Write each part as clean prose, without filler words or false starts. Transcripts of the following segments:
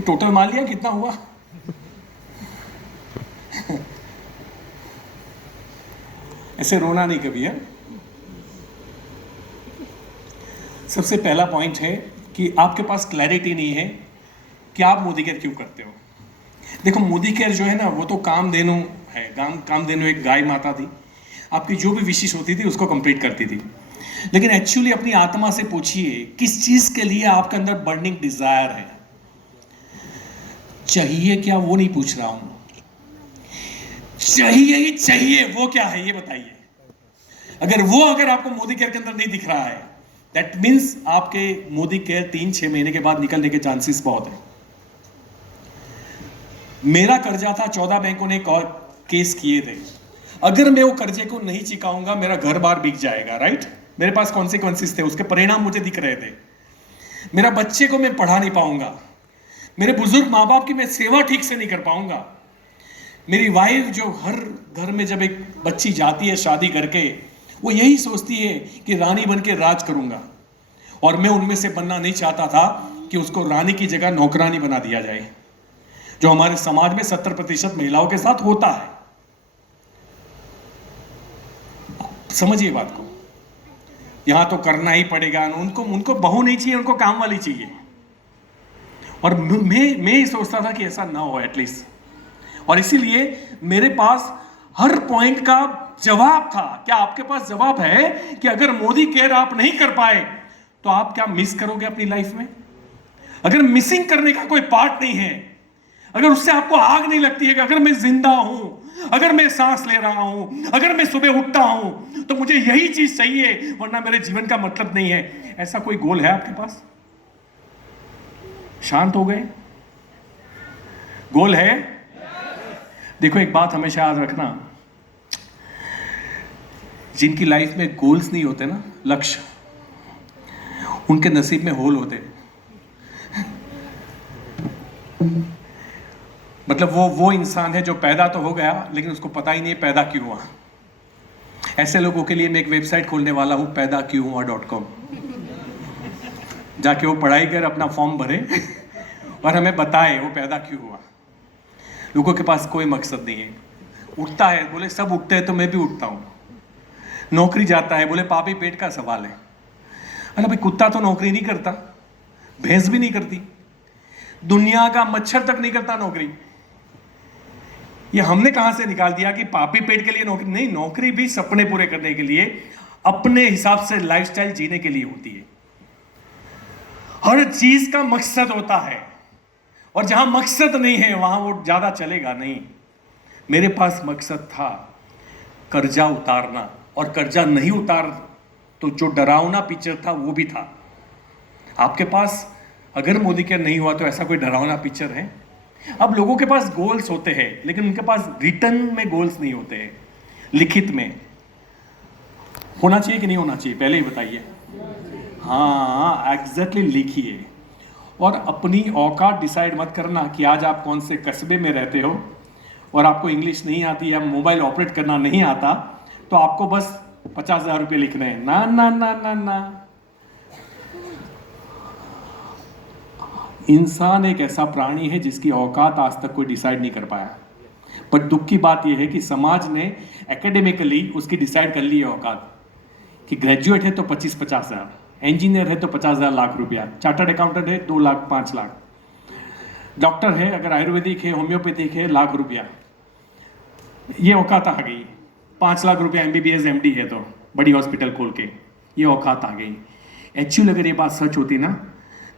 ये टोटल मान लिया कितना हुआ? ऐसे रोना नहीं कभी है। सबसे पहला पॉइंट है कि आपके पास क्लैरिटी नहीं है कि आप मोदी केयर क्यों करते हो। देखो, मोदी केयर जो है ना, वो तो कामधेनु है। कामधेनु एक गाय माता थी, आपकी जो भी विशेष होती थी उसको कंप्लीट करती थी। लेकिन एक्चुअली अपनी आत्मा से पूछिए, किस चीज के लिए आपके अंदर बर्निंग डिजायर है? चाहिए क्या, वो नहीं पूछ रहा हूं, चाहिए ही चाहिए, वो क्या है ये बताइए। अगर आपको मोदी केयर के अंदर नहीं दिख रहा है, दैट मीन्स आपके मोदी केयर 3-6 महीने के बाद निकलने के चांसेस बहुत है। मेरा कर्जा था, 14 बैंकों ने केस किए थे। अगर मैं वो कर्जे को नहीं चुकाऊंगा, मेरा घर बार बिक जाएगा, राइट? मेरे पास कॉन्सिक्वेंसेस थे, उसके परिणाम मुझे दिख रहे थे। मेरा बच्चे को मैं पढ़ा नहीं पाऊंगा, मेरे बुजुर्ग माँ बाप की मैं सेवा ठीक से नहीं कर पाऊंगा। मेरी वाइफ जो हर घर में जब एक बच्ची जाती है शादी करके, वो यही सोचती है कि रानी बन के राज करूंगा, और मैं उनमें से बनना नहीं चाहता था कि उसको रानी की जगह नौकरानी बना दिया जाए, जो हमारे समाज में 70% महिलाओं के साथ होता है। समझिए बात को, यहां तो करना ही पड़ेगा। उनको बहू नहीं चाहिए, उनको काम वाली चाहिए। और मैं ही सोचता था कि ऐसा ना हो एटलीस्ट, और इसीलिए मेरे पास हर पॉइंट का जवाब था। क्या आपके पास जवाब है कि अगर मोदी केयर आप नहीं कर पाए तो आप क्या मिस करोगे अपनी लाइफ में? अगर मिसिंग करने का कोई पार्ट नहीं है, अगर उससे आपको आग नहीं लगती है कि अगर मैं जिंदा हूं, अगर मैं सांस ले रहा हूं, अगर मैं सुबह उठता हूं, तो मुझे यही चीज चाहिए, वरना मेरे जीवन का मतलब नहीं है, ऐसा कोई गोल है आपके पास? शांत हो गए? गोल है? देखो, एक बात हमेशा याद रखना, जिनकी लाइफ में गोल्स नहीं होते ना, लक्ष्य, उनके नसीब में होल होते। मतलब वो इंसान है जो पैदा तो हो गया, लेकिन उसको पता ही नहीं है पैदा क्यों हुआ। ऐसे लोगों के लिए मैं एक वेबसाइट खोलने वाला हूं, पैदाक्योंहुआ.com। जाके वो पढ़ाई कर, अपना फॉर्म भरे और हमें बताए वो पैदा क्यों हुआ। लोगों के पास कोई मकसद नहीं है। उठता है, बोले सब उठते हैं तो मैं भी उठता हूं। नौकरी जाता है, बोले पापी पेट का सवाल है। अरे भाई, कुत्ता तो नौकरी नहीं करता, भैंस भी नहीं करती, दुनिया का मच्छर तक नहीं करता नौकरी। ये हमने कहां से निकाल दिया कि पापी पेट के लिए नौकरी नहीं? नौकरी भी सपने पूरे करने के लिए, अपने हिसाब से लाइफस्टाइल जीने के लिए होती है। हर चीज का मकसद होता है, और जहां मकसद नहीं है वहां वो ज्यादा चलेगा नहीं। मेरे पास मकसद था कर्जा उतारना, और कर्जा नहीं उतार तो जो डरावना पिक्चर था वो भी था। आपके पास अगर मोदी केयर नहीं हुआ तो ऐसा कोई डरावना पिक्चर है? अब लोगों के पास गोल्स होते हैं, लेकिन उनके पास रिटर्न में गोल्स नहीं होते हैं, लिखित में। होना चाहिए कि नहीं होना चाहिए, पहले ही बताइए। हाँ, एग्जैक्टली लिखिए। और अपनी औकात डिसाइड मत करना कि आज आप कौन से कस्बे में रहते हो और आपको इंग्लिश नहीं आती या मोबाइल ऑपरेट करना नहीं आता, तो आपको बस 50,000 रुपये लिखने हैं। ना ना ना ना ना। इंसान एक ऐसा प्राणी है जिसकी औकात आज तक कोई डिसाइड नहीं कर पाया। पर दुख की बात यह है कि समाज ने एकेडमिकली उसकी डिसाइड कर ली है औकात, कि ग्रेजुएट है तो 25-50,000, इंजीनियर है तो 50,000 लाख रुपया, चार्टर्ड अकाउंटेंट है 2 लाख 5 लाख, डॉक्टर है अगर आयुर्वेदिक है होम्योपैथिक है लाख रुपया। ये औकात आ गई। 5 लाख रुपया MBBS MD है तो बड़ी हॉस्पिटल खोल के, ये औकात आ गई। एक्चुअली अगर ये बात सच होती ना,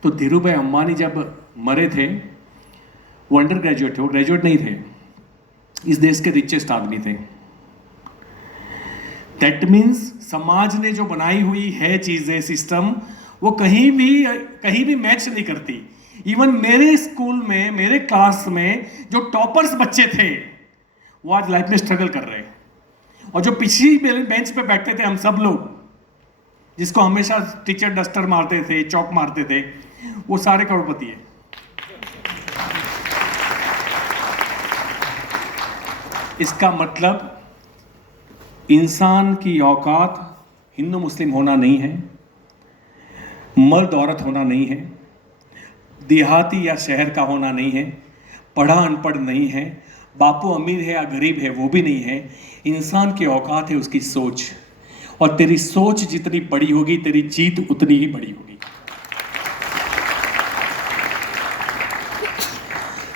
तो धीरू भाई अंबानी जब मरे थे, वो अंडर ग्रेजुएट थे, वो ग्रेजुएट नहीं थे, इस देश के रिचेस्ट आदमी थे। दैट मीन्स समाज ने जो बनाई हुई है चीजें, सिस्टम, वो कहीं भी मैच नहीं करती। इवन मेरे स्कूल में, मेरे क्लास में जो टॉपर्स बच्चे थे, वो आज लाइफ में स्ट्रगल कर रहे हैं। और जो पिछली बेंच पे बैठते थे हम सब लोग, जिसको हमेशा टीचर डस्टर मारते थे, चौक मारते थे, वो सारे करोड़पति है। इसका मतलब इंसान की औकात हिंदू मुस्लिम होना नहीं है, मर्द औरत होना नहीं है, देहाती या शहर का होना नहीं है, पढ़ा अनपढ़ नहीं है, बापू अमीर है या गरीब है वो भी नहीं है। इंसान की औकात है उसकी सोच, और तेरी सोच जितनी बड़ी होगी तेरी जीत उतनी ही बड़ी होगी।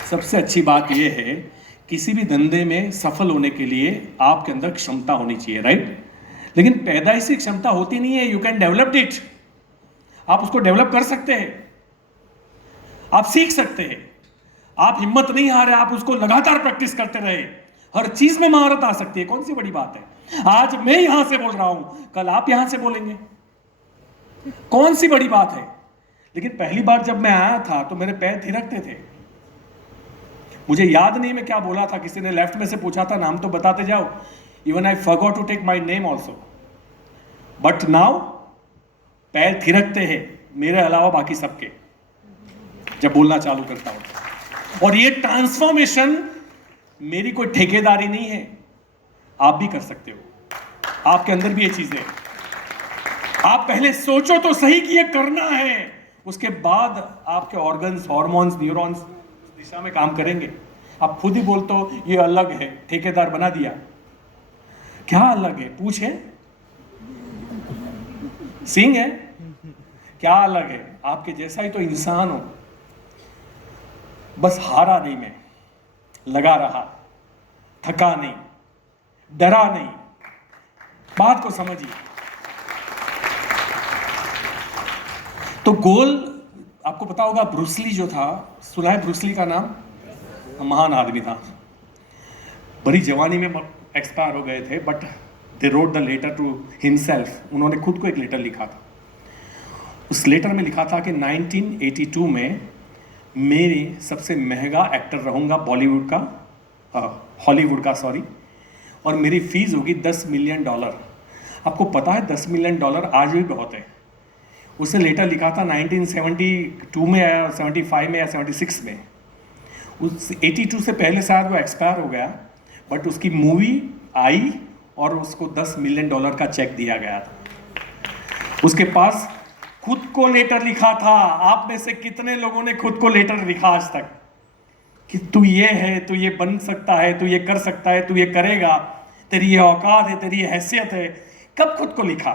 सबसे अच्छी बात यह है, किसी भी धंधे में सफल होने के लिए आपके अंदर क्षमता होनी चाहिए, राइट? लेकिन पैदाइशी क्षमता होती नहीं है, यू कैन डेवलप इट। आप उसको डेवलप कर सकते हैं, आप सीख सकते हैं। आप हिम्मत नहीं हारे, आप उसको लगातार प्रैक्टिस करते रहे, हर चीज में महारत आ सकती है। कौन सी बड़ी बात है? आज मैं यहां से बोल रहा हूं, कल आप यहां से बोलेंगे, कौन सी बड़ी बात है? लेकिन पहली बार जब मैं आया था तो मेरे पैर थिरकते थे, मुझे याद नहीं मैं क्या बोला था। किसी ने लेफ्ट में से पूछा था, नाम तो बताते जाओ। Even I forgot to take my name also, but now पैर थिरकते हैं मेरे अलावा बाकी सबके जब बोलना चालू करता हूं। और ये ट्रांसफॉर्मेशन मेरी कोई ठेकेदारी नहीं है, आप भी कर सकते हो, आपके अंदर भी ये चीजें। आप पहले सोचो तो सही कि ये करना है, उसके बाद आपके ऑर्गन्स, हॉर्मोन्स, न्यूरॉन्स दिशा में काम करेंगे। आप खुद ही बोलते हो ये अलग है, ठेकेदार बना दिया। क्या अलग है? पूछे, सिंह है क्या अलग है? आपके जैसा ही तो इंसान हो, बस हारा नहीं, मैं लगा रहा, थका नहीं, डरा नहीं। बात को समझिए। तो गोल, आपको पता होगा ब्रूसली जो था, सुना है ब्रूसली का नाम? महान आदमी था, बड़ी जवानी में एक्सपायर हो गए थे, but they wrote the letter to himself. उन्होंने खुद को एक लेटर लिखा था। उस लेटर में लिखा था कि 1982 में मेरे सबसे महंगा एक्टर रहूंगा बॉलीवुड का, हॉलीवुड का सॉरी, और मेरी फीस होगी $10 मिलियन। आपको पता है $10 मिलियन आज भी बहुत है। उसने लेटर लिखा था 1972 में या 75 में या 76 में। उस 82 से पहले शायद वो एक्सपायर हो गया, बट उसकी मूवी आई और उसको $10 मिलियन का चेक दिया गया था। उसके पास खुद को लेटर लिखा था। आप में से कितने लोगों ने खुद को लेटर लिखा आज तक कि तू ये है, तू ये बन सकता है, तू ये कर सकता है, तू ये करेगा, तेरी ये औकात है, तेरी ये हैसियत है? कब खुद को लिखा?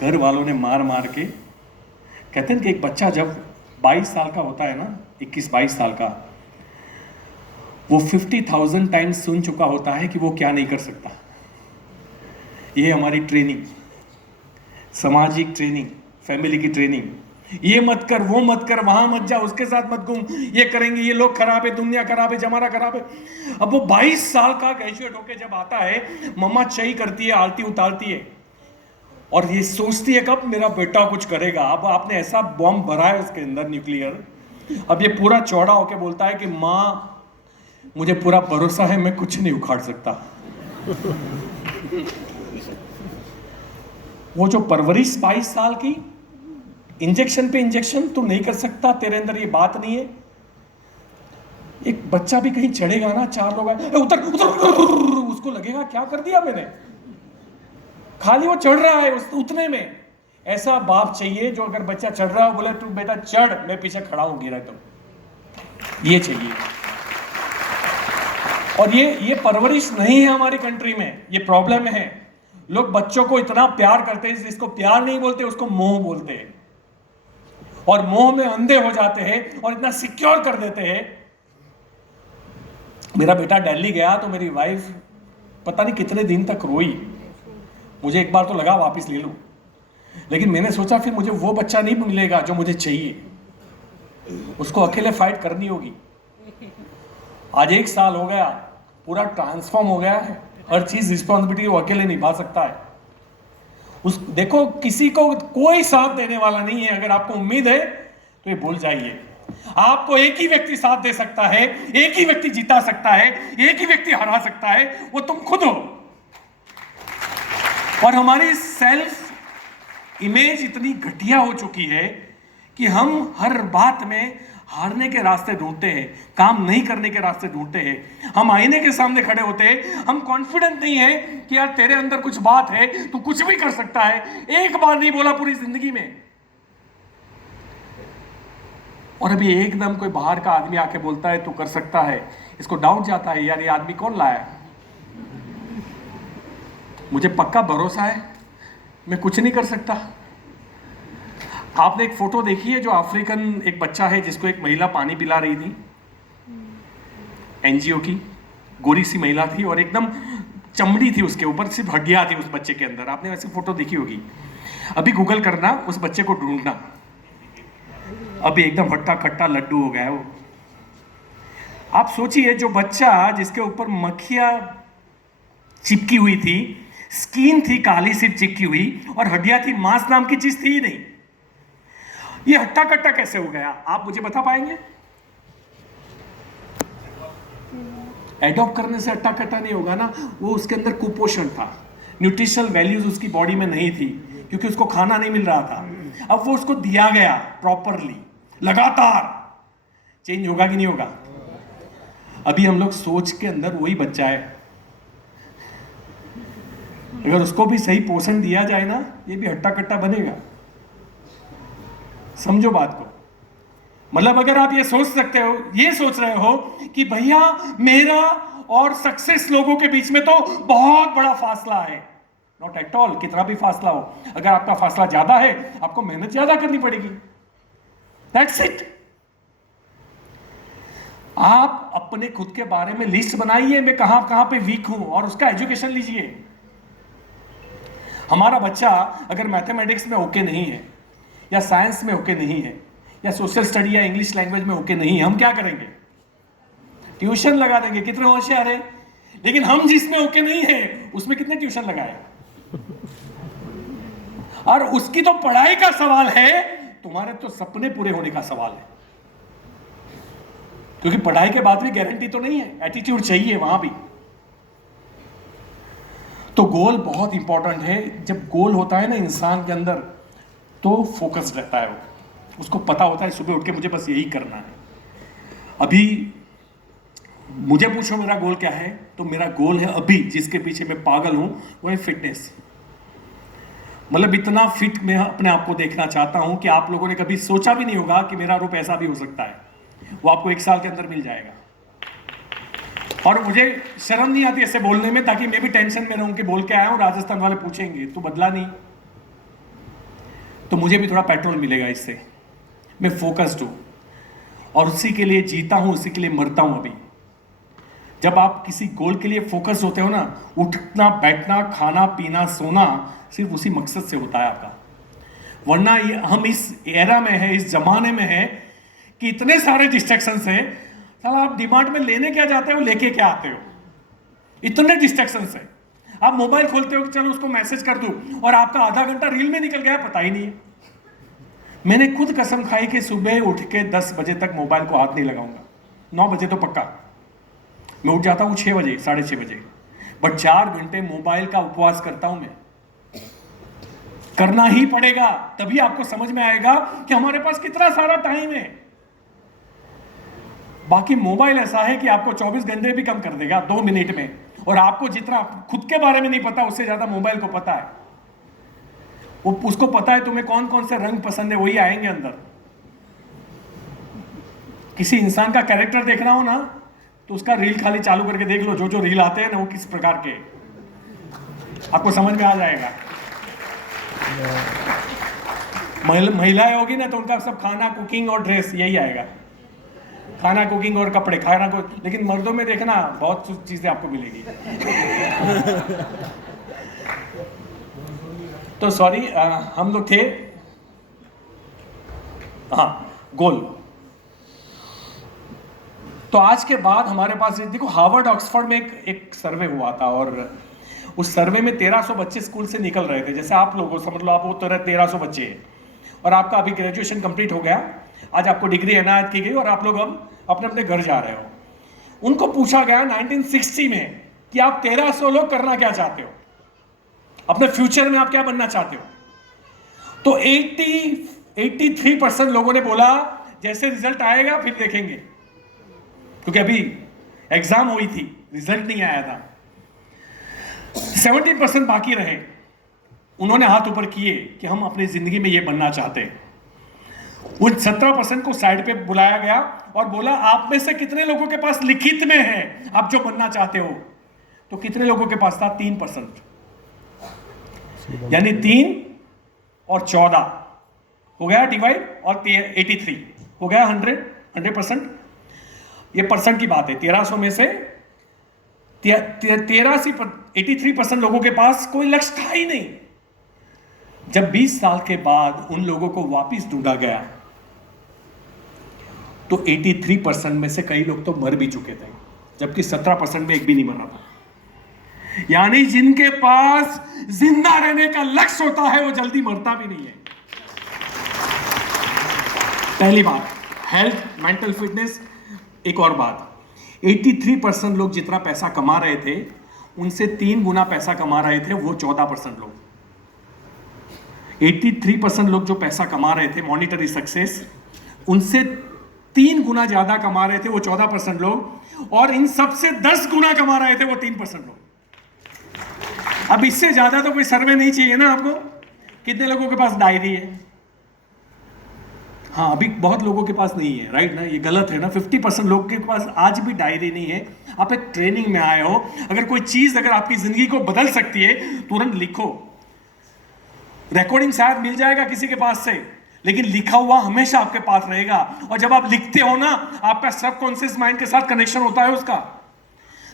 घर वालों ने मार मार के। कहते हैं कि एक बच्चा जब 22 साल का होता है ना, 21-22 साल का, वो 50,000 टाइम्स सुन चुका होता है कि वो क्या नहीं कर सकता। ये हमारी ट्रेनिंग, सामाजिक ट्रेनिंग, फैमिली की ट्रेनिंग, ये मत कर, वो मत कर, वहां मत जा, उसके साथ मत घूम, ये करेंगे, ये लोग खराब है, दुनिया खराब है, जमाना खराब है। अब वो 22 साल का ग्रेजुएट होके जब आता है, मम्मा चाय करती है, आरती उतारती है, और ये सोचती है कब मेरा बेटा कुछ करेगा। अब आपने ऐसा बॉम्ब भरा है उसके अंदर, न्यूक्लियर। अब ये पूरा चौड़ा होके बोलता है कि माँ मुझे पूरा भरोसा है, मैं कुछ नहीं उखाड़ सकता। वो जो परवरिश 22 साल की, इंजेक्शन पे इंजेक्शन, तू नहीं कर सकता, तेरे अंदर ये बात नहीं है। एक बच्चा भी कहीं चढ़ेगा ना, 4 लोग आए, उतर उतर, उसको लगेगा क्या कर दिया मैंने। खाली वो चढ़ रहा है, उतने में ऐसा बाप चाहिए जो अगर बच्चा चढ़ रहा है बोले तू बेटा चढ़, मैं पीछे खड़ा हूं, गिरा तो ये चाहिए। और ये परवरिश नहीं है हमारी कंट्री में, ये प्रॉब्लम है। लोग बच्चों को इतना प्यार करते हैं, जिसको प्यार नहीं बोलते उसको मोह बोलते हैं, और मोह में अंधे हो जाते हैं और इतना सिक्योर कर देते हैं। मेरा बेटा दिल्ली गया तो मेरी वाइफ पता नहीं कितने दिन तक रोई। मुझे एक बार तो लगा वापस ले लूं, लेकिन मैंने सोचा फिर मुझे वो बच्चा नहीं मिलेगा जो मुझे चाहिए, उसको अकेले फाइट करनी होगी। आज 1 साल हो गया, पूरा ट्रांसफॉर्म हो गया है, हर चीज रिस्पॉन्सिबिलिटी वो अकेले निभा सकता है। देखो किसी को कोई साथ देने वाला नहीं है। अगर आपको उम्मीद है तो ये भूल जाइए। आपको एक ही व्यक्ति साथ दे सकता है, एक ही व्यक्ति जिता सकता है, एक ही व्यक्ति हरा सकता है, वो तुम खुद हो। और हमारी सेल्फ इमेज इतनी घटिया हो चुकी है कि हम हर बात में हारने के रास्ते ढूंढते हैं, काम नहीं करने के रास्ते ढूंढते हैं। हम आईने के सामने खड़े होते हैं, हम कॉन्फिडेंट नहीं है कि यार तेरे अंदर कुछ बात है, तू कुछ भी कर सकता है। एक बार नहीं बोला पूरी जिंदगी में, और अभी एकदम कोई बाहर का आदमी आके बोलता है तू कर सकता है, इसको डाउट जाता है, यार ये आदमी कौन लाया। मुझे पक्का भरोसा है मैं कुछ नहीं कर सकता। आपने एक फोटो देखी है जो अफ्रीकन एक बच्चा है जिसको एक महिला पानी पिला रही थी, एनजीओ की, गोरी सी महिला थी और एकदम चमड़ी थी उसके ऊपर, सिर्फ हड्डियां थी उस बच्चे के अंदर। आपने वैसी फोटो देखी होगी, अभी गूगल करना, उस बच्चे को ढूंढना, अभी एकदम हट्टा खट्टा लड्डू हो गया है वो। आप सोचिए जो बच्चा जिसके ऊपर मक्खियां चिपकी हुई थी, स्किन थी काली सिर्फ चिपकी हुई और हड्डियां थी, मांस नाम की चीज थी ही नहीं, ये हट्टा कट्टा कैसे हो गया, आप मुझे बता पाएंगे? एडॉप्ट करने से हट्टा कट्टा नहीं होगा ना, वो उसके अंदर कुपोषण था, न्यूट्रिशनल वैल्यूज उसकी बॉडी में नहीं थी क्योंकि उसको खाना नहीं मिल रहा था। अब वो उसको दिया गया प्रॉपरली, लगातार चेंज होगा कि नहीं होगा? अभी हम लोग सोच के अंदर वही बच्चा है, अगर उसको भी सही पोषण दिया जाए ना, ये भी हट्टा कट्टा बनेगा। समझो बात को। मतलब अगर आप ये सोच सकते हो, ये सोच रहे हो कि भैया मेरा और सक्सेस लोगों के बीच में तो बहुत बड़ा फासला है, नॉट एट ऑल। कितना भी फासला हो, अगर आपका फासला ज्यादा है आपको मेहनत ज्यादा करनी पड़ेगी, दैट्स इट। आप अपने खुद के बारे में लिस्ट बनाइए, मैं कहां कहां पे वीक हूं, और उसका एजुकेशन लीजिए। हमारा बच्चा अगर मैथमेटिक्स में ओके नहीं है, या साइंस में ओके नहीं है, या सोशल स्टडी या इंग्लिश लैंग्वेज में ओके नहीं है, हम क्या करेंगे? ट्यूशन लगा देंगे। कितने होशियार है, लेकिन हम जिसमें ओके नहीं है उसमें कितने ट्यूशन लगाए। और उसकी तो पढ़ाई का सवाल है, तुम्हारे तो सपने पूरे होने का सवाल है, क्योंकि पढ़ाई के बाद भी गारंटी तो नहीं है, एटीट्यूड चाहिए वहां भी। तो गोल बहुत इंपॉर्टेंट है। जब गोल होता है ना इंसान के अंदर, तो फोकस्ड रहता है वो, उसको पता होता है सुबह उठ के मुझे बस यही करना है। अभी मुझे पूछो मेरा गोल क्या है, तो मेरा गोल है अभी जिसके पीछे मैं पागल हूं, वो है फिटनेस। मतलब इतना फिट मैं अपने आप को देखना चाहता हूं कि आप लोगों ने कभी सोचा भी नहीं होगा कि मेरा रूप ऐसा भी हो सकता है। वो आपको 1 साल के अंदर मिल जाएगा। और मुझे शर्म नहीं आती ऐसे बोलने में, ताकि मैं भी टेंशन में रहूं कि बोल के आया हूं, राजस्थान वाले पूछेंगे तो बदला नहीं, तो मुझे भी थोड़ा पेट्रोल मिलेगा इससे। मैं फोकस्ड हूं और उसी के लिए जीता हूं, उसी के लिए मरता हूं। अभी जब आप किसी गोल के लिए फोकस होते हो ना, उठना बैठना खाना पीना सोना सिर्फ उसी मकसद से होता है आपका। वरना ये हम इस एरा में है, इस जमाने में है कि इतने सारे डिस्ट्रैक्शंस हैं, साला आप डिमांड में लेने क्या जाते हो, लेके क्या आते हो, इतने डिस्ट्रैक्शंस हैं। आप मोबाइल खोलते हो कि चलो उसको मैसेज कर दूं, और आपका आधा घंटा रील में निकल गया, पता ही नहीं है। मैंने खुद कसम खाई कि सुबह उठ के 10 बजे तक मोबाइल को हाथ नहीं लगाऊंगा। 9 बजे तो पक्का, मैं उठ जाता हूं 6 बजे 6:30 बजे, बट 4 घंटे मोबाइल का उपवास करता हूं मैं। करना ही पड़ेगा, तभी आपको समझ में आएगा कि हमारे पास कितना सारा टाइम है। बाकी मोबाइल ऐसा है कि आपको 24 घंटे भी कम कर देगा 2 मिनट में, और आपको जितना खुद के बारे में नहीं पता उससे ज्यादा मोबाइल को पता है। वो उसको पता है तुम्हें कौन कौन से रंग पसंद है, वही आएंगे अंदर। किसी इंसान का कैरेक्टर देखना हो ना, तो उसका रील खाली चालू करके देख लो, जो जो रील आते हैं ना वो किस प्रकार के, आपको समझ में आ जाएगा। महिलाएं होगी ना तो उनका सब खाना कुकिंग और ड्रेस यही आएगा, खाना कुकिंग और कपड़े खाना को। लेकिन मर्दों में देखना बहुत चीजें आपको मिलेगी। तो सॉरी, हम लोग थे, हाँ, गोल। तो आज के बाद हमारे पास देखो, हार्वर्ड ऑक्सफोर्ड में एक सर्वे हुआ था, और उस सर्वे में 1300 बच्चे स्कूल से निकल रहे थे। जैसे आप लोगों, समझ लो आप वो 1300 बच्चे हैं, और आपका अभी ग्रेजुएशन कंप्लीट हो गया, आज आपको डिग्री एनायत की गई और आप लोग अब अपने अपने घर जा रहे हो। उनको पूछा गया 1960 में कि आप 1300 लोग करना क्या चाहते हो, अपने फ्यूचर में आप क्या बनना चाहते हो? तो 83% लोगों ने बोला जैसे रिजल्ट आएगा फिर देखेंगे, क्योंकि अभी एग्जाम हुई थी, रिजल्ट नहीं आया था। 70% बाकी रहे, उन्होंने हाथ ऊपर किए कि हम अपनी जिंदगी में ये बनना चाहते हैं। उन 17% को साइड पे बुलाया गया और बोला आप में से कितने लोगों के पास लिखित में है आप जो बनना चाहते हो। तो कितने लोगों के पास था? 3%। यानी 3 और 14 हो गया डिवाइड, और 83 हो गया 100%। ये परसेंट की बात है। 1300 में से 83% लोगों के पास कोई लक्ष्य था ही नहीं। जब 20 साल के बाद उन लोगों को वापस ढूंढा गया तो 83% में से कई लोग तो मर भी चुके थे, जबकि 17% में एक भी नहीं मरा था। यानी जिनके पास जिंदा रहने का लक्ष्य होता है वो जल्दी मरता भी नहीं है। पहली बात हेल्थ, मेंटल फिटनेस। एक और बात, 83% लोग जितना पैसा कमा रहे थे उनसे 3 गुना पैसा कमा रहे थे वो 14% लोग। 83% लोग जो पैसा कमा रहे थे मॉनिटरी सक्सेस, उनसे 3 गुना ज्यादा कमा रहे थे वो 14% लोग, और इन सबसे 10 गुना कमा रहे थे वो 3% लोग। अब इससे ज्यादा तो कोई सर्वे नहीं चाहिए ना आपको। कितने लोगों के पास डायरी है? हाँ, अभी बहुत लोगों के पास नहीं है, राइट ना? ये गलत है ना। 50% लोगों के पास आज भी डायरी नहीं है। आप एक ट्रेनिंग में आए हो, अगर कोई चीज अगर आपकी जिंदगी को बदल सकती है तुरंत लिखो। रिकॉर्डिंग शायद मिल जाएगा किसी के पास से, लेकिन लिखा हुआ हमेशा आपके पास रहेगा। और जब आप लिखते हो ना, आपका सबकॉन्शियस माइंड के साथ कनेक्शन होता है उसका।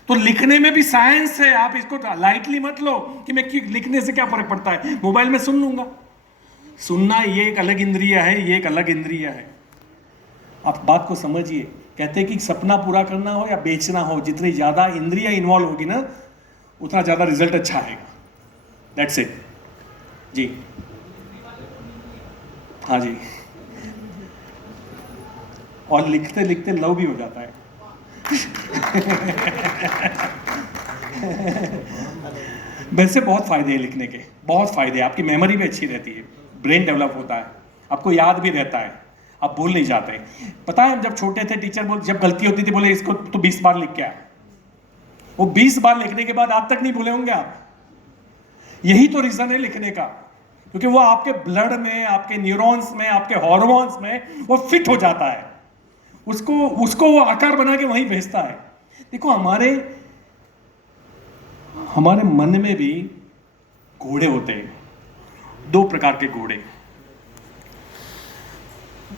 तो लिखने में भी साइंस है, आप इसको लाइटली मत लो कि मैं लिखने से क्या फर्क पड़ता है, मोबाइल में सुन लूंगा। सुनना ये एक अलग इंद्रिय है, ये एक अलग इंद्रिय है। आप बात को समझिए। कहते हैं कि सपना पूरा करना हो या बेचना हो, जितनी ज्यादा इंद्रिया इन्वॉल्व होगी ना उतना ज्यादा रिजल्ट अच्छा आएगा। दैट्स इट जी। हाँ जी, और लिखते लिखते लव भी हो जाता है। वैसे बहुत फायदे हैं लिखने के, बहुत फायदे। आपकी मेमोरी भी अच्छी रहती है, ब्रेन डेवलप होता है, आपको याद भी रहता है, आप भूल नहीं जाते। पता है जब छोटे थे टीचर बोल, जब गलती होती थी बोले इसको तो 20 बार लिख के आए। वो 20 बार लिखने के बाद आज तक नहीं भूले होंगे आप। यही तो रीजन है लिखने का, क्योंकि वो आपके ब्लड में, आपके न्यूरॉन्स में, आपके हॉर्मोन्स में वो फिट हो जाता है। उसको वो आकार बना के वहीं भेजता है। देखो हमारे मन में भी घोड़े होते हैं, 2 प्रकार के घोड़े।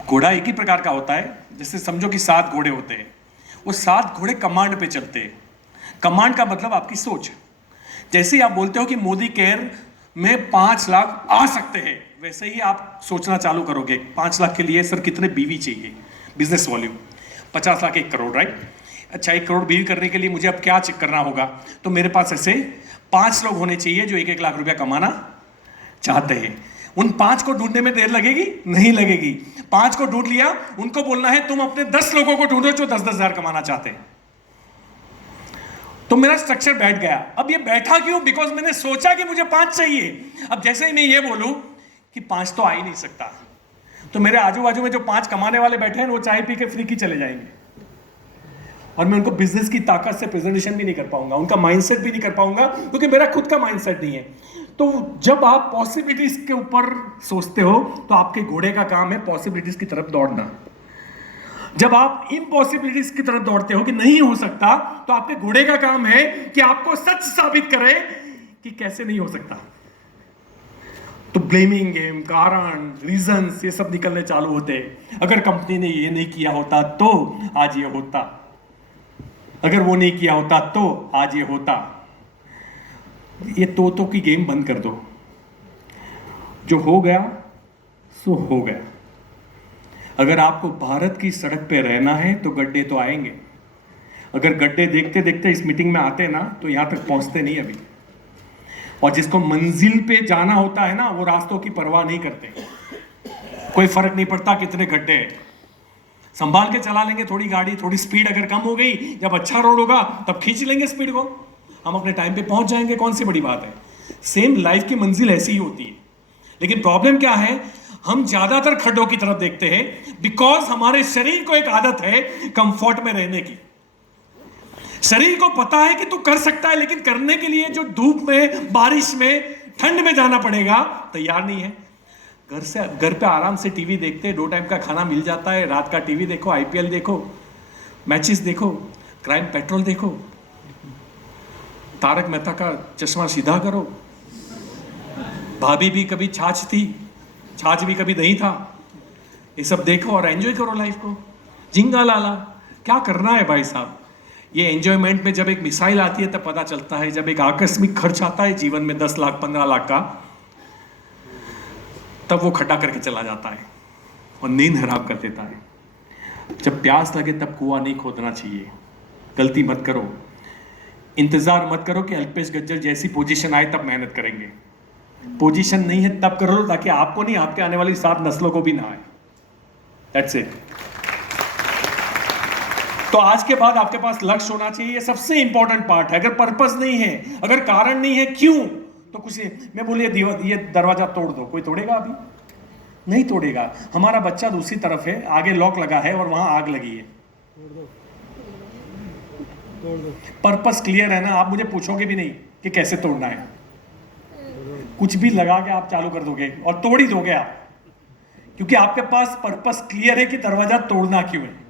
घोड़ा एक ही प्रकार का होता है, जैसे समझो कि 7 घोड़े होते हैं। वो 7 घोड़े कमांड पे चलते हैं। कमांड का मतलब आपकी सोच। जैसे ही आप बोलते हो कि मोदी केयर में 5 लाख आ सकते हैं, वैसे ही आप सोचना चालू करोगे 5 लाख के लिए सर कितने बीवी चाहिए। Business volume 50 lakh 1 crore, right? अच्छा, 1 करोड़ बीवी करने के लिए मुझे अब क्या चेक करना होगा? तो मेरे पास ऐसे 5 लोग होने चाहिए जो 1-1 लाख रुपया कमाना चाहते हैं। उन 5 को ढूंढने में देर लगेगी? नहीं लगेगी। 5 को ढूंढ लिया, उनको बोलना है तुम अपने 10 लोगों को ढूंढो जो 10-10 हजार कमाना चाहते हैं। तो मेरा स्ट्रक्चर बैठ गया। अब ये बैठा क्यों? बिकॉज मैंने सोचा कि मुझे 5 चाहिए। अब जैसे ही मैं ये बोलूं कि 5 तो आ ही नहीं सकता, तो मेरे आजू बाजू में जो 5 कमाने वाले बैठे हैं वो चाय पी के फ्री की चले जाएंगे, और मैं उनको बिजनेस की ताकत से प्रेजेंटेशन भी नहीं कर पाऊंगा, उनका माइंडसेट भी नहीं कर पाऊंगा, क्योंकि मेरा खुद का माइंडसेट नहीं है। तो जब आप पॉसिबिलिटीज के ऊपर सोचते हो तो आपके घोड़े का काम है पॉसिबिलिटीज की तरफ दौड़ना। जब आप इम्पॉसिबिलिटीज की तरफ दौड़ते हो कि नहीं हो सकता, तो आपके घोड़े का काम है कि आपको सच साबित करे कि कैसे नहीं हो सकता। तो ब्लेमिंग गेम, कारण, रीजंस, ये सब निकलने चालू होते। अगर कंपनी ने ये नहीं किया होता तो आज ये होता, अगर वो नहीं किया होता तो आज ये होता। ये तोतों की गेम बंद कर दो। जो हो गया सो हो गया। अगर आपको भारत की सड़क पे रहना है तो गड्ढे तो आएंगे। अगर गड्ढे देखते देखते इस मीटिंग में आते ना तो यहां तक पहुंचते नहीं अभी। और जिसको मंजिल पे जाना होता है ना, वो रास्तों की परवाह नहीं करते। कोई फर्क नहीं पड़ता कितने गड्ढे हैं, संभाल के चला लेंगे थोड़ी गाड़ी। थोड़ी स्पीड अगर कम हो गई, जब अच्छा रोड होगा तब खींच लेंगे स्पीड को, हम अपने टाइम पे पहुंच जाएंगे। कौन सी बड़ी बात है? सेम लाइफ की मंजिल ऐसी ही होती है। लेकिन प्रॉब्लम क्या है, हम ज्यादातर खड्डों की तरफ देखते हैं, बिकॉज हमारे शरीर को एक आदत है कंफर्ट में रहने की। शरीर को पता है कि तू कर सकता है, लेकिन करने के लिए जो धूप में, बारिश में, ठंड में जाना पड़ेगा, तैयार नहीं है। घर पे आराम से टीवी देखते हैं, 2 टाइम का खाना मिल जाता है, रात का टीवी देखो, आईपीएल देखो, मैचेस देखो, क्राइम पेट्रोल देखो, तारक मेहता का चश्मा सीधा करो, भाभी भी कभी छाछ थी, छाछ भी कभी नहीं था, ये सब देखो और एंजॉय करो लाइफ को। जिंगा लाला क्या करना है भाई साहब। ये एंजॉयमेंट में जब एक मिसाइल आती है तब पता चलता है, जब एक आकस्मिक खर्च आता है जीवन में 10 लाख 15 लाख का, तब वो खड्डा करके चला जाता है और नींद हराम कर देता है। जब प्यास लगे तब कुआं नहीं खोदना चाहिए। गलती मत करो, इंतजार मत करो कि अल्पेश गज्जर जैसी पोजीशन आए तब मेहनत करेंगे। पोजीशन नहीं है तब करो ताकि आपको नहीं, आपके आने वाली 7 नस्लों को भी ना आए। That's it. तो आज के बाद आपके पास लक्ष्य होना चाहिए, ये सबसे इंपॉर्टेंट पार्ट है। अगर पर्पस नहीं है, अगर कारण नहीं है क्यों, तो कुछ मैं बोलिए ये दरवाजा तोड़ दो, कोई तोड़ेगा? अभी नहीं तोड़ेगा। हमारा बच्चा दूसरी तरफ है, आगे लॉक लगा है और वहां आग लगी है। पर्पस क्लियर है ना? आप मुझे पूछोगे भी नहीं कि कैसे तोड़ना है, कुछ भी लगा के आप चालू कर दोगे और तोड़ ही दोगे आप, क्योंकि आपके पास पर्पस क्लियर है कि दरवाजा तोड़ना क्यों है।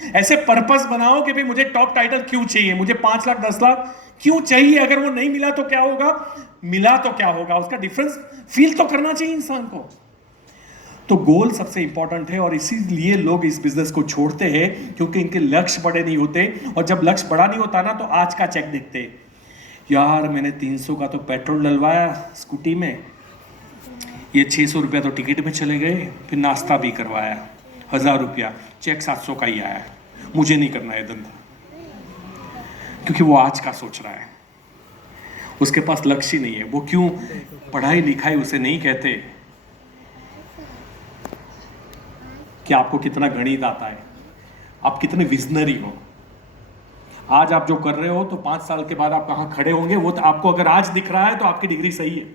ऐसे पर्पस बनाओ कि भाई मुझे टॉप टाइटल क्यों चाहिए, मुझे 5 लाख 10 लाख क्यों चाहिए, अगर वो नहीं मिला तो क्या होगा, मिला तो क्या होगा, उसका डिफरेंस फील तो करना चाहिए इंसान को। तो गोल सबसे इंपॉर्टेंट है और इसीलिए लोग इस बिजनेस को छोड़ते हैं, क्योंकि इनके लक्ष्य बड़े नहीं होते। और जब लक्ष्य बड़ा नहीं होता ना, तो आज का चेक देखते, यार मैंने 300 का तो पेट्रोल डलवाया स्कूटी में, ये 600 रुपया तो टिकट में चले गए, फिर नाश्ता भी करवाया, 1000 रुपया, चेक 700 का ही आया, मुझे नहीं करना है धंधा। क्योंकि वो आज का सोच रहा है, उसके पास लक्ष्य नहीं है। वो क्यों? पढ़ाई लिखाई उसे नहीं कहते कि आपको कितना गणित आता है, आप कितने विजनरी हो। आज आप जो कर रहे हो तो 5 साल के बाद आप कहां खड़े होंगे, वो तो आपको अगर आज दिख रहा है तो आपकी डिग्री सही है।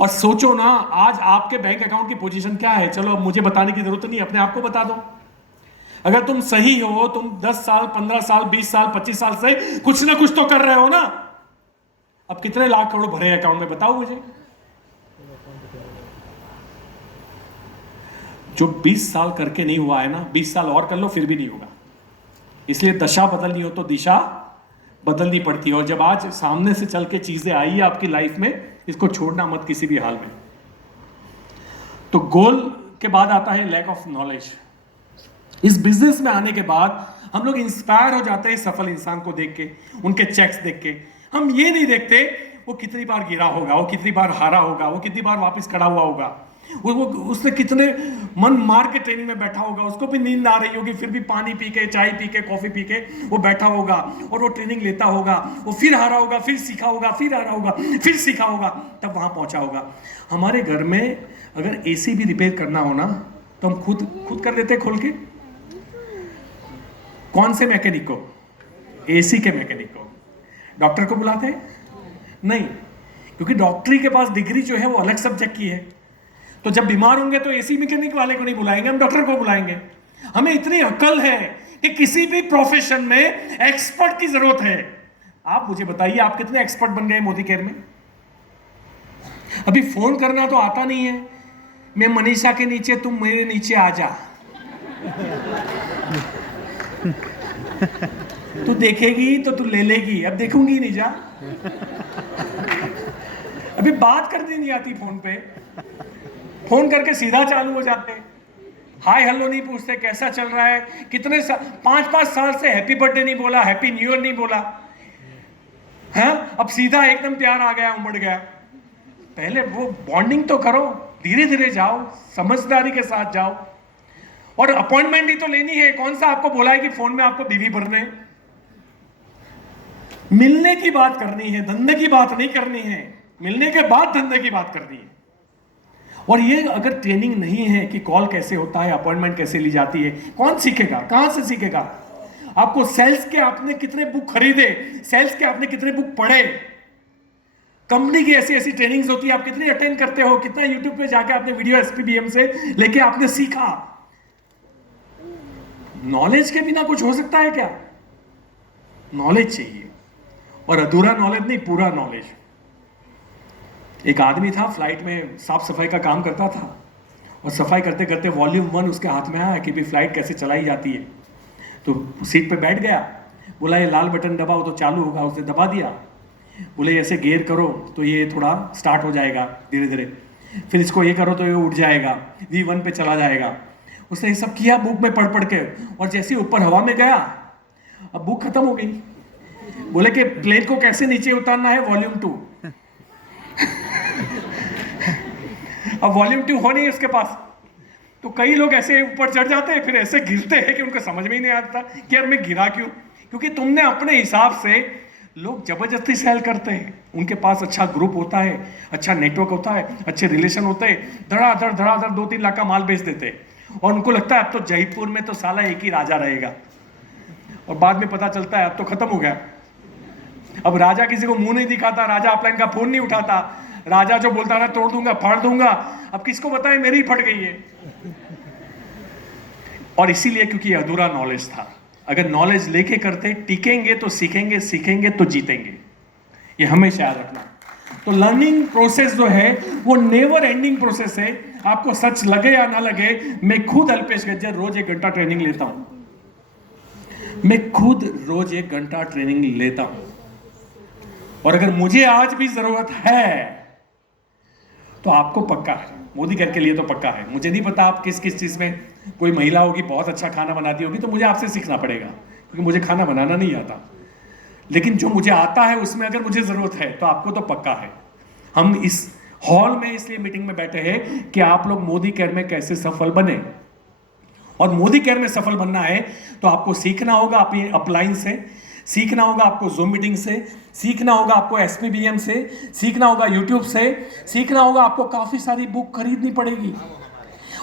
और सोचो ना, आज आपके बैंक अकाउंट की पोजीशन क्या है, चलो अब मुझे बताने की जरूरत नहीं, अपने आप को बता दो। अगर तुम सही हो, तुम 10 साल 15 साल 20 साल 25 साल से कुछ ना कुछ तो कर रहे हो ना। अब कितने लाख करोड़ भरे अकाउंट में, बताओ मुझे। जो 20 साल करके नहीं हुआ है ना, 20 साल और कर लो फिर भी नहीं होगा। इसलिए दशा बदलनी हो तो दिशा बदलनी पड़ती है। और जब आज सामने से चल के चीजें आई है आपकी लाइफ में, इसको छोड़ना मत किसी भी हाल में। तो गोल के बाद आता है लैक ऑफ नॉलेज। इस बिजनेस में आने के बाद हम लोग इंस्पायर हो जाते हैं सफल इंसान को देख के, उनके चेक्स देख के। हम ये नहीं देखते वो कितनी बार गिरा होगा, वो कितनी बार हारा होगा, वो कितनी बार वापस खड़ा हुआ होगा, वो उसने कितने मन मार के ट्रेनिंग में बैठा होगा, उसको भी नींद आ रही होगी, फिर भी पानी पी के, चाय पी के, कॉफी पी के वो बैठा होगा और वो ट्रेनिंग लेता होगा। वो फिर हारा होगा, फिर सीखा होगा, फिर हारा होगा, फिर सीखा होगा, तब वहां पहुंचा होगा। हमारे घर में अगर एसी भी रिपेयर करना हो ना, तो हम खुद कर देते खोल के। कौन से मैकेनिक को? एसी के मैकेनिक को। डॉक्टर को बुलाते हैं? नहीं, क्योंकि डॉक्टरी के पास डिग्री जो है वो अलग सब्जेक्ट की है। तो जब बीमार होंगे तो एसी मैकेनिक वाले को नहीं बुलाएंगे, हम डॉक्टर को बुलाएंगे। हमें इतनी अक्ल है कि किसी भी प्रोफेशन में एक्सपर्ट की जरूरत है। आप मुझे बताइए, आप कितने एक्सपर्ट बन गए मोदी केयर में? अभी फोन करना तो आता नहीं है, मैं मनीषा के नीचे, तुम मेरे नीचे आ जा। तू देखेगी तो तू ले लेगी, अब देखूंगी नहीं, जा। अभी बात करनी नहीं आती फोन पे, फोन करके सीधा चालू हो जाते, हाय हेलो नहीं पूछते, कैसा चल रहा है, कितने 5-5 साल से हैप्पी बर्थडे नहीं बोला, हैप्पी न्यू ईयर नहीं बोला, है अब सीधा एकदम प्यार आ गया, उमड़ गया। पहले वो बॉन्डिंग तो करो, धीरे धीरे जाओ, समझदारी के साथ जाओ। और अपॉइंटमेंट ही तो लेनी है, कौन सा आपको बोला है कि फोन में आपको बीवी भरने। मिलने की बात करनी है, धंधे की बात नहीं करनी है। मिलने के बाद धंधे की बात करनी है। और ये अगर ट्रेनिंग नहीं है कि कॉल कैसे होता है, अपॉइंटमेंट कैसे ली जाती है, कौन सीखेगा, कहां से सीखेगा? आपको सेल्स के आपने कितने बुक खरीदे, सेल्स के आपने कितने बुक पढ़े, कंपनी की ऐसी ऐसी ट्रेनिंग्स होती है, आप कितनी अटेंड करते हो, कितना यूट्यूब पे जाके आपने वीडियो एसपीबीएम से लेके आपने सीखा। नॉलेज के बिना कुछ हो सकता है क्या? नॉलेज चाहिए, और अधूरा नॉलेज नहीं, पूरा नॉलेज। एक आदमी था फ्लाइट में, साफ सफाई का काम करता था, और सफाई करते करते वॉल्यूम 1 उसके हाथ में आया कि भी फ्लाइट कैसे चलाई जाती है। तो सीट पे बैठ गया, बोला ये लाल बटन दबाओ तो चालू होगा, उसने दबा दिया। बोले ऐसे गियर करो तो ये थोड़ा स्टार्ट हो जाएगा धीरे धीरे, फिर इसको ये करो तो ये उठ जाएगा, V1 पे चला जाएगा। उसने ये सब किया बुक में पढ़ पढ़ के, और जैसे ऊपर हवा में गया अब बुक खत्म हो गई। बोले कि प्लेन को कैसे नीचे उतारना है, वॉल्यूम 2। अब वॉल्यूम 2 हो नहीं है उसके पास, तो कई लोग ऐसे ऊपर चढ़ जाते हैं, फिर ऐसे गिरते हैं कि उनको समझ में ही नहीं आता कि यार मैं गिरा क्यों। क्योंकि तुमने अपने हिसाब से, लोग जबरदस्ती सेल करते हैं, उनके पास अच्छा ग्रुप होता है, अच्छा नेटवर्क होता है, अच्छे रिलेशन होते हैं, धड़ाधड़ 2-3 लाख का माल बेच देते हैं, और उनको लगता है अब तो जयपुर में तो साला एक ही राजा रहेगा, और बाद में पता चलता है अब तो खत्म हो गया। अब राजा किसी को मुंह नहीं दिखाता, राजा अपलाइन का फोन नहीं उठाता, राजा जो बोलता है तोड़ दूंगा फाड़ दूंगा, अब किसको बताए मेरी फट गई है। और इसीलिए क्योंकि अधूरा नॉलेज था। अगर नॉलेज लेके करते, टिकेंगे तो सीखेंगे, सीखेंगे तो जीतेंगे, ये हमेशा याद रखना। तो लर्निंग प्रोसेस जो है वो नेवर एंडिंग प्रोसेस है। आपको सच लगे या ना लगे, मैं खुद अल्पेश गज्जर रोज 1 घंटा ट्रेनिंग लेता हूं, मैं खुद रोज 1 घंटा ट्रेनिंग लेता हूं। और अगर मुझे आज भी जरूरत है तो आपको पक्का है, मोदी घर के लिए तो पक्का है। मुझे नहीं पता आप किस किस चीज में, कोई महिला होगी बहुत अच्छा खाना बनाती होगी तो मुझे आपसे सीखना पड़ेगा, क्योंकि मुझे खाना बनाना नहीं आता। लेकिन जो मुझे आता है उसमें अगर मुझे जरूरत है तो आपको तो पक्का है। हम इस हॉल में इसलिए मीटिंग में बैठे हैं कि आप लोग मोदी केयर में कैसे सफल बने। और मोदी केयर में सफल बनना है तो आपको सीखना होगा अपनी अपलाइन से, सीखना होगा आपको जूम मीटिंग से, सीखना होगा आपको SPBM से, सीखना होगा यूट्यूब से, सीखना होगा आपको काफी सारी बुक खरीदनी पड़ेगी,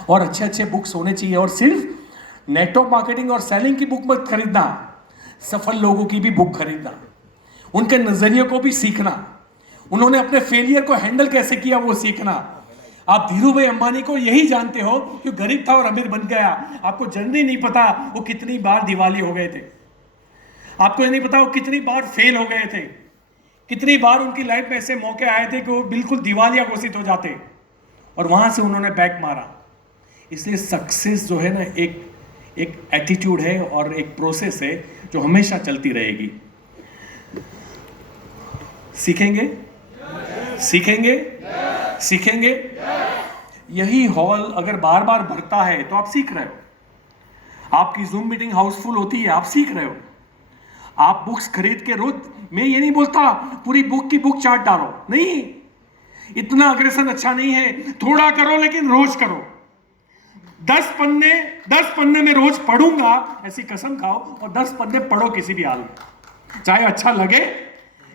और अच्छे अच्छे बुक्स होने चाहिए। और सिर्फ नेटवर्क मार्केटिंग और सेलिंग की बुक मत खरीदना, सफल लोगों की भी बुक खरीदना, उनके नजरिए को भी सीखना, उन्होंने अपने फेलियर को हैंडल कैसे किया वो सीखना। आप धीरू भाई अंबानी को यही जानते हो कि गरीब था और अमीर बन गया, आपको जर्नी नहीं पता वो कितनी बार दिवाली हो गए थे, आपको ये नहीं पता वो कितनी बार फेल हो गए थे, कितनी बार उनकी लाइफ में ऐसे मौके आए थे कि वो बिल्कुल दिवालिया घोषित हो जाते, और वहां से उन्होंने बैक मारा। इसलिए सक्सेस जो है ना एक एटीट्यूड है और एक प्रोसेस है जो हमेशा चलती रहेगी। सीखेंगे, सीखेंगे, सीखेंगे। यही हॉल अगर बार बार भरता है तो आप सीख रहे हो। आपकी जूम मीटिंग हाउसफुल होती है, आप सीख रहे हो। आप बुक्स खरीद के रोज, मैं ये नहीं बोलता पूरी बुक की बुक चार्ट डालो, नहीं, इतना अग्रेसन अच्छा नहीं है, थोड़ा करो लेकिन रोज करो। 10 पन्ने में रोज पढ़ूंगा ऐसी कसम खाओ, और 10 पन्ने पढ़ो किसी भी हाल में, चाहे अच्छा लगे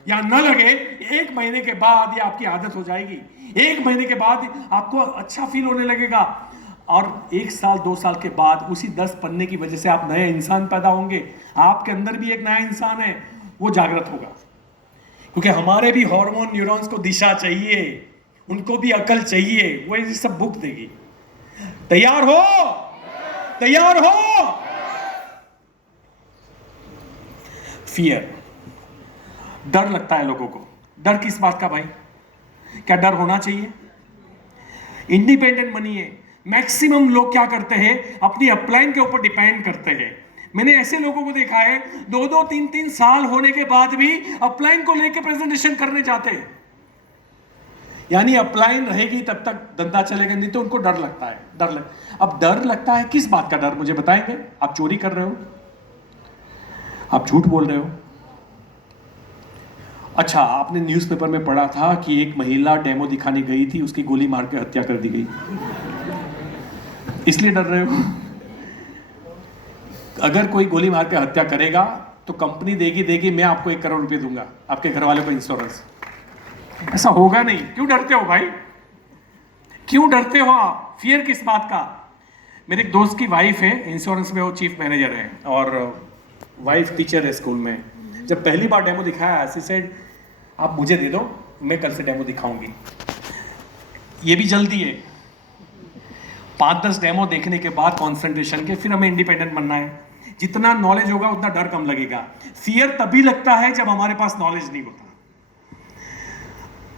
या न लगे। 1 महीने के बाद ये आपकी आदत हो जाएगी, 1 महीने के बाद आपको अच्छा फील होने लगेगा, और 1 साल 2 साल के बाद उसी 10 पन्ने की वजह से आप नए इंसान पैदा होंगे। आपके अंदर भी एक नया इंसान है, वो जागृत होगा, क्योंकि हमारे भी हार्मोन न्यूरॉन्स को दिशा चाहिए, उनको भी अकल चाहिए, वो ये सब बुक देगी। तैयार हो, तैयार हो। फियर, डर लगता है लोगों को। डर किस बात का भाई? क्या डर होना चाहिए? इंडिपेंडेंट बनिए। मैक्सिमम लोग क्या करते हैं, अपनी अपलाइन के ऊपर डिपेंड करते हैं। मैंने ऐसे लोगों को देखा है 2-2, 3-3 साल होने के बाद भी अपलाइन को लेकर प्रेजेंटेशन करने जाते हैं, यानी अपलाइन रहेगी तब तक धंधा चलेगा, नहीं तो उनको डर लगता है। अब डर लगता है, किस बात का डर मुझे बताएंगे? आप चोरी कर रहे हो, आप झूठ बोल रहे हो। अच्छा, आपने न्यूज़पेपर में पढ़ा था कि एक महिला डेमो दिखाने गई थी, उसकी गोली मार के हत्या कर दी गई, इसलिए डर रहे हो। अगर कोई गोली मार के हत्या करेगा तो कंपनी देगी, मैं आपको 1 करोड़ रुपए दूंगा, आपके घर वाले को इंश्योरेंस। ऐसा होगा नहीं। क्यों डरते हो भाई, क्यों डरते हो आप? फियर किस बात का? मेरे एक दोस्त की वाइफ है इंश्योरेंस में, वो चीफ मैनेजर है, और वाइफ टीचर है स्कूल में। जब पहली बार डेमो दिखाया, शी सेड आप मुझे दे दो, मैं कल से डेमो दिखाऊंगी। ये भी जल्दी है, 5-10 डेमो देखने के बाद कॉन्सेंट्रेशन के, फिर हमें इंडिपेंडेंट बनना है। जितना नॉलेज होगा उतना डर कम लगेगा। फियर तभी लगता है जब हमारे पास नॉलेज नहीं होता।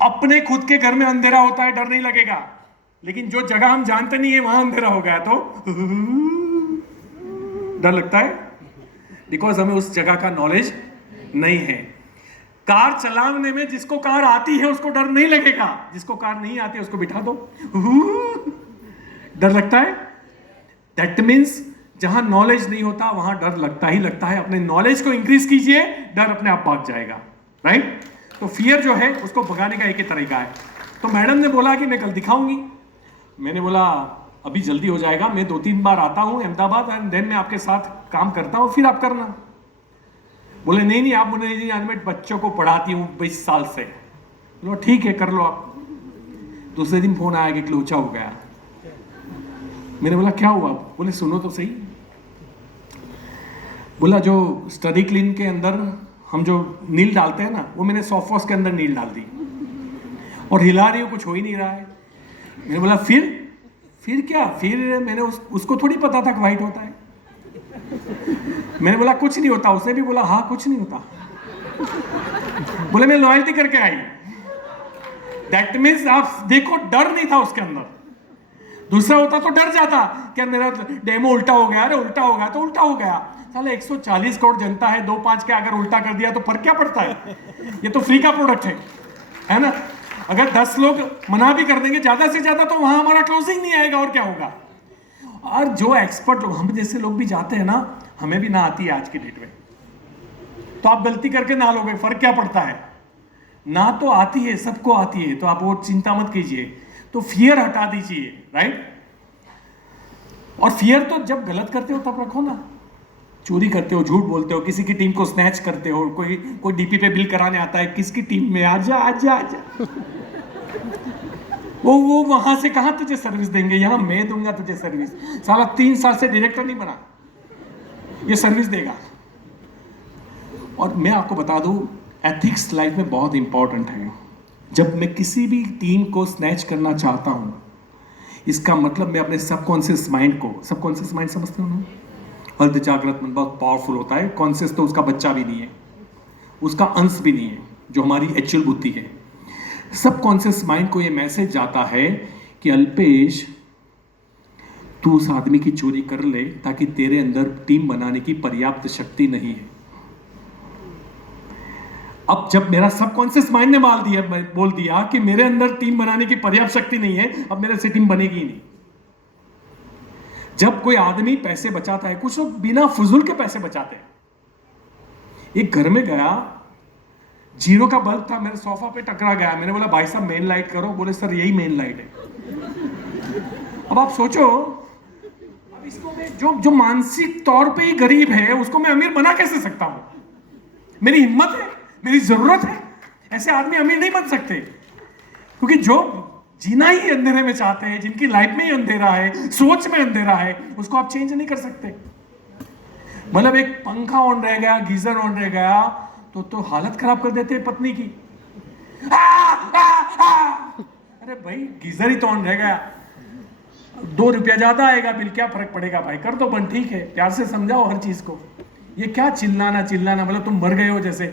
अपने खुद के घर में अंधेरा होता है, डर नहीं लगेगा, लेकिन जो जगह हम जानते नहीं है वहां अंधेरा हो गया तो डर लगता है, बिकॉज हमें उस जगह का नॉलेज नहीं है। कार चलाने में जिसको कार आती है उसको डर नहीं लगेगा, जिसको कार नहीं आती है उसको बिठा दो, डर लगता है। दैट मीन्स जहां नॉलेज नहीं होता वहां डर लगता ही लगता है। अपने नॉलेज को इंक्रीज कीजिए, डर अपने आप भाग जाएगा, राइट। तो फियर जो है उसको भगाने का एक ही तरीका है। तो मैडम ने बोला कि मैं कल दिखाऊंगी। मैंने बोला अभी जल्दी हो जाएगा, मैं 2-3 बार आता हूं अहमदाबाद एंड देन मैं आपके साथ काम करता हूं, फिर आप करना। बोले नहीं आप मुझे नहीं, आज मैं बच्चों को पढ़ाती हूँ 20 साल से। बोलो ठीक है कर लो आप। दूसरे दिन फोन आया कि क्लोचा हो गया। मैंने बोला क्या हुआ? बोले सुनो तो सही। बोला जो स्टडी क्लीन के अंदर हम जो नील डालते हैं ना, वो मैंने सॉफ्ट वॉश के अंदर नील डाल दी और हिला रही हूँ, कुछ हो ही नहीं रहा है। मैंने बोला फिर क्या? फिर मैंने उसको थोड़ी पता था कि वाइट होता है। मैंने बोला कुछ नहीं होता। उसने भी बोला हाँ कुछ नहीं होता। बोले मैं लॉयल्टी करके आई। दैट मीन्स आप देखो डर नहीं था उसके अंदर। दूसरा होता तो डर जाता, क्या मेरा डेमो उल्टा हो गया, अरे उल्टा हो गया तो उल्टा हो गया। साले 140 करोड़ जनता है, 2-5 के अगर उल्टा कर दिया तो फर्क क्या पड़ता है? ये तो फ्री का प्रोडक्ट है ना। अगर 10 लोग मना भी कर देंगे ज्यादा से ज्यादा, तो वहां हमारा क्लोजिंग नहीं आएगा और क्या होगा। और जो एक्सपर्ट लोग, हम जैसे लोग भी जाते हैं ना, हमें भी ना आती है आज की डेट में, तो आप गलती करके ना लोगे, फर्क क्या पड़ता है? ना तो आती है, सबको आती है, तो आप वो चिंता मत कीजिए। तो फियर हटा दीजिए, राइट। और फियर तो जब गलत करते हो तब रखो ना। चोरी करते हो, झूठ बोलते हो, किसी की टीम को स्नैच करते हो, कोई डीपी पे बिल कराने आता है किसकी टीम में, आजा आजा आजा। वो वहां से कहां तुझे सर्विस देंगे, यहां मैं दूंगा तुझे सर्विस। साला 3 साल से डायरेक्टर नहीं बना, ये सर्विस देगा। और मैं आपको बता दूं, एथिक्स लाइफ में बहुत इंपॉर्टेंट है। जब मैं किसी भी टीम को स्नैच करना चाहता हूं, इसका मतलब मैं अपने सबकॉन्शियस माइंड को, सबकॉन्शियस माइंड समझते हो ना, अर्ध जागृत मन बहुत पावरफुल होता है। कॉन्शियस तो उसका बच्चा भी नहीं है, उसका अंश भी नहीं है, जो हमारी एक्चुअल बुद्धि है। सबकॉन्शियस माइंड को ये मैसेज जाता है कि अल्पेश तू उस आदमी की चोरी कर ले, ताकि तेरे अंदर टीम बनाने की पर्याप्त शक्ति नहीं है। अब जब मेरा सबकॉन्शियस माइंड ने बोल दिया कि मेरे अंदर टीम बनाने की पर्याप्त शक्ति नहीं है, अब मेरे से टीम बनेगी ही नहीं। जब कोई आदमी पैसे बचाता है, कुछ लोग बिना फजूल के पैसे बचाते हैं। एक घर में गया, जीरो का बल्ब था, मेरे सोफा पे टकरा गया। मैंने बोला भाई साहब मेन लाइट करो। बोले सर यही मेन लाइट है। अब आप सोचो, अब इसको मैं जो मानसिक तौर पे ही गरीब है, उसको मैं अमीर बना कैसे सकता हूं? मेरी हिम्मत है, मेरी जरूरत है। ऐसे आदमी अमीर नहीं बन सकते, क्योंकि जो जीना ही अंधेरे में चाहते हैं, जिनकी लाइफ में ही अंधेरा है, सोच में अंधेरा है, उसको आप चेंज नहीं कर सकते। मतलब एक पंखा ऑन रह गया, गीजर ऑन रह गया, तो हालत खराब कर देते हैं पत्नी की। अरे भाई गीजर ही तो ऑन रह गया, 2 रुपया ज्यादा आएगा बिल, क्या फर्क पड़ेगा भाई, कर दो बंद, ठीक है। प्यार से समझाओ हर चीज को। ये क्या चिल्लाना, मतलब तुम मर गए हो जैसे।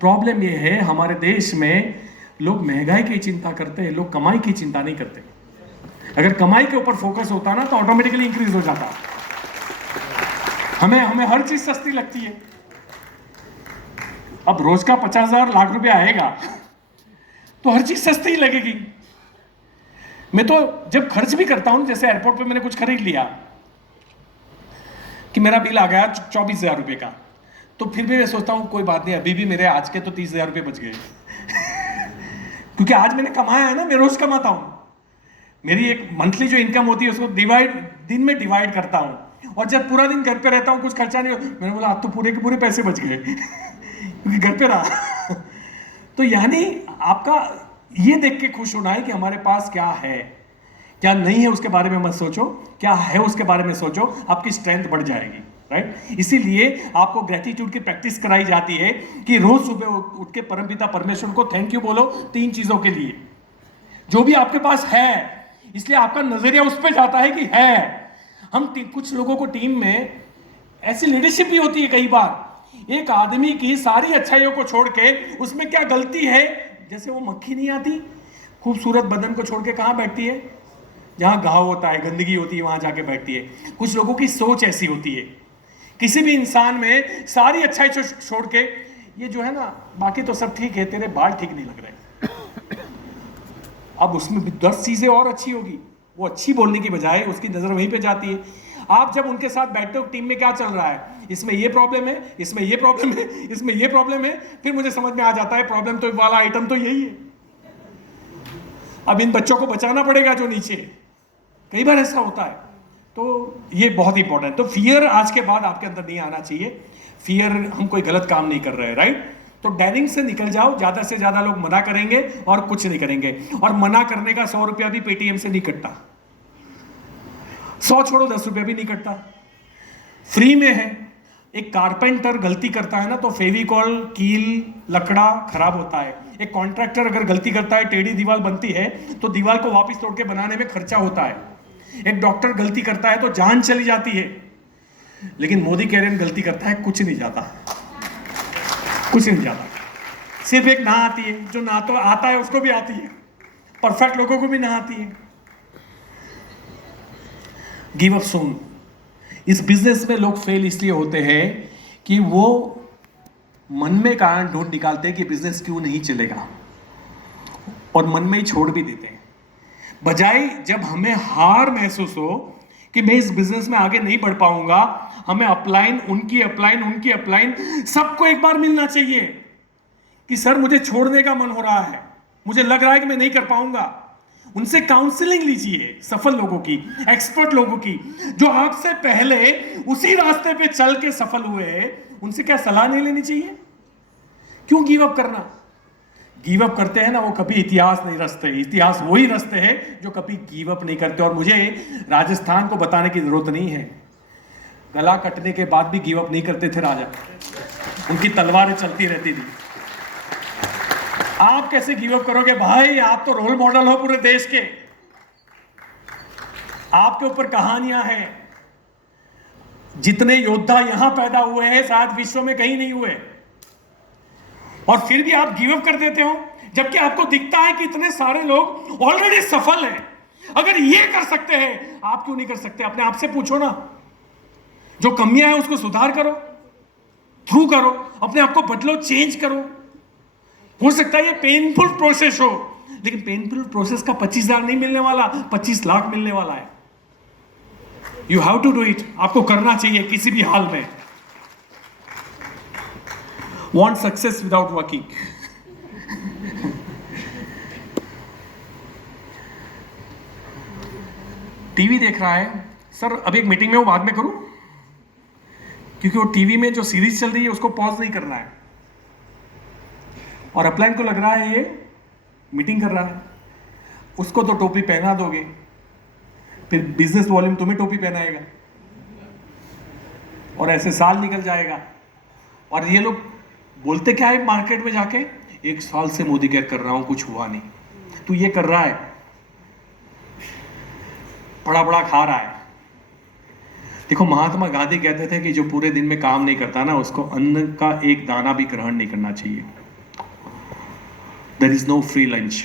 प्रॉब्लम ये है हमारे देश में, लोग महंगाई की चिंता करते हैं, लोग कमाई की चिंता नहीं करते। अगर कमाई के ऊपर फोकस होता ना, तो ऑटोमेटिकली इंक्रीज हो जाता। हमें हर चीज सस्ती लगती है। अब रोज का 50,000 लाख रुपया आएगा तो हर चीज सस्ती ही लगेगी। मैं तो जब खर्च भी करता हूं, जैसे एयरपोर्ट पे मैंने कुछ खरीद लिया कि मेरा बिल आ गया 24,000 रुपए का, तो फिर भी मैं सोचता हूं कोई बात नहीं, अभी भी मेरे आज के तो 30,000 रुपए बच गए। क्योंकि आज मैंने कमाया है ना, मैं रोज कमाता हूं। मेरी एक मंथली जो इनकम होती है उसको दिन में डिवाइड करता हूं। और जब पूरा दिन घर पे रहता हूं, कुछ खर्चा नहीं हो, मैंने बोला अब तो पूरे के पूरे पैसे बच गए क्योंकि घर पे रहा। तो यानी आपका ये देख के खुश होना है कि हमारे पास क्या है, क्या नहीं है उसके बारे में मत सोचो, क्या है उसके बारे में सोचो, आपकी स्ट्रेंथ बढ़ जाएगी, राइट। इसीलिए आपको ग्रेटिट्यूड की प्रैक्टिस कराई जाती है कि रोज सुबह उठ के परमपिता परमेश्वर को थैंक यू बोलो 3 चीजों के लिए, जो भी आपके पास है। इसलिए आपका नजरिया उस पर जाता है कि है। हम कुछ लोगों को टीम में ऐसी लीडरशिप भी होती है कई बार, एक आदमी की सारी अच्छाइयों को छोड़ के उसमें क्या गलती है जैसे वो मक्खी नहीं आती खूबसूरत बदन को छोड़ के कहाँ बैठती है, जहाँ घाव होता है, गंदगी होती है, वहां जाके बैठती है। कुछ लोगों की सोच ऐसी होती है, किसी भी इंसान में सारी अच्छाई छोड़ के ये जो है ना, बाकी तो सब ठीक है, तेरे बाल ठीक नहीं लग रहे, अब उसमें भी 10 चीजें और अच्छी होगी, वो अच्छी बोलने की बजाय उसकी नजर वहीं पे जाती है। आप जब उनके साथ बैठते हो, टीम में क्या चल रहा है, इसमें ये प्रॉब्लम है, इसमें ये प्रॉब्लम है, इसमें ये प्रॉब्लम है, फिर मुझे समझ में आ जाता है प्रॉब्लम तो वाला आइटम तो यही है। अब इन बच्चों को बचाना पड़ेगा जो नीचे, कई बार ऐसा होता है। तो ये बहुत इंपॉर्टेंट। तो फियर आज के बाद आपके अंदर नहीं आना चाहिए। फियर, हम कोई गलत काम नहीं कर रहे, राइट? तो डैनिंग से निकल जाओ। ज्यादा से ज्यादा लोग मना करेंगे और कुछ नहीं करेंगे, और मना करने का 100 रुपया भी पेटीएम से नहीं कटता, 100 छोड़ो 10 रुपया भी नहीं कटता, फ्री में है। एक कारपेंटर गलती करता है ना, तो फेविकॉल, कील, लकड़ा खराब होता है। एक कॉन्ट्रैक्टर अगर गलती करता है, टेढ़ी दीवार बनती है, तो दीवार को वापस तोड़ के बनाने में खर्चा होता है। एक डॉक्टर गलती करता है तो जान चली जाती है। लेकिन मोदी कह रहे हैं गलती करता है कुछ नहीं जाता, कुछ नहीं जाता। सिर्फ एक ना आती है, जो ना तो आता है उसको भी आती है, परफेक्ट लोगों को भी ना आती है। गिव अप सून। इस बिजनेस में लोग फेल इसलिए होते हैं कि वो मन में कारण ढूंढ निकालते हैं कि बिजनेस क्यों नहीं चलेगा, और मन में ही छोड़ भी देते हैं। बजाय जब हमें हार महसूस हो कि मैं इस बिजनेस में आगे नहीं बढ़ पाऊंगा, हमें अपलाइन, उनकी अपलाइन सबको एक बार मिलना चाहिए कि सर मुझे छोड़ने का मन हो रहा है, मुझे लग रहा है कि मैं नहीं कर पाऊंगा। उनसे काउंसलिंग लीजिए, सफल लोगों की, एक्सपर्ट लोगों की, जो आपसे पहले उसी रास्ते पे चल के सफल हुए हैं। उनसे क्या सलाह नहीं लेनी चाहिए? क्यों गिव अप करना? गिव अप करते हैं ना, वो कभी इतिहास नहीं रचते। इतिहास वही रचते हैं जो कभी गिव अप नहीं करते। और मुझे राजस्थान को बताने की जरूरत नहीं है, गला कटने के बाद भी गिव अप नहीं करते थे राजा, उनकी तलवारें चलती रहती थी। आप कैसे गिव अप करोगे भाई? आप तो रोल मॉडल हो पूरे देश के, आपके ऊपर कहानियां हैं। जितने योद्धा यहां पैदा हुए हैं शायद विश्व में कहीं नहीं हुए, और फिर भी आप गिव अप कर देते हो, जबकि आपको दिखता है कि इतने सारे लोग ऑलरेडी सफल हैं। अगर ये कर सकते हैं, आप क्यों नहीं कर सकते? अपने आप से पूछो ना। जो कमियां हैं उसको सुधार करो, थ्रू करो, अपने आप को बदलो, चेंज करो। हो सकता है ये पेनफुल प्रोसेस हो, लेकिन पेनफुल प्रोसेस का 25,000 नहीं मिलने वाला, 25 लाख मिलने वाला है। You have to do it. आपको करना चाहिए किसी भी हाल में। Want success without working. TV देख रहा है, सर अभी एक मीटिंग में हूं, बाद में करूं, क्योंकि वो टीवी में जो सीरीज चल रही है उसको पॉज नहीं करना है, और अपलाइन को लग रहा है ये मीटिंग कर रहा है। उसको तो टोपी पहना दोगे, फिर बिजनेस वॉल्यूम तुम्हें टोपी पहनाएगा, और ऐसे साल निकल जाएगा। और ये लोग बोलते क्या है मार्केट में जाके, 1 साल से मोदी केयर कर रहा हूं, कुछ हुआ नहीं। तू ये कर रहा है, बड़ा बड़ा खा रहा है। देखो महात्मा गांधी कहते थे कि जो पूरे दिन में काम नहीं करता ना, उसको अन्न का एक दाना भी ग्रहण नहीं करना चाहिए। There is no free lunch.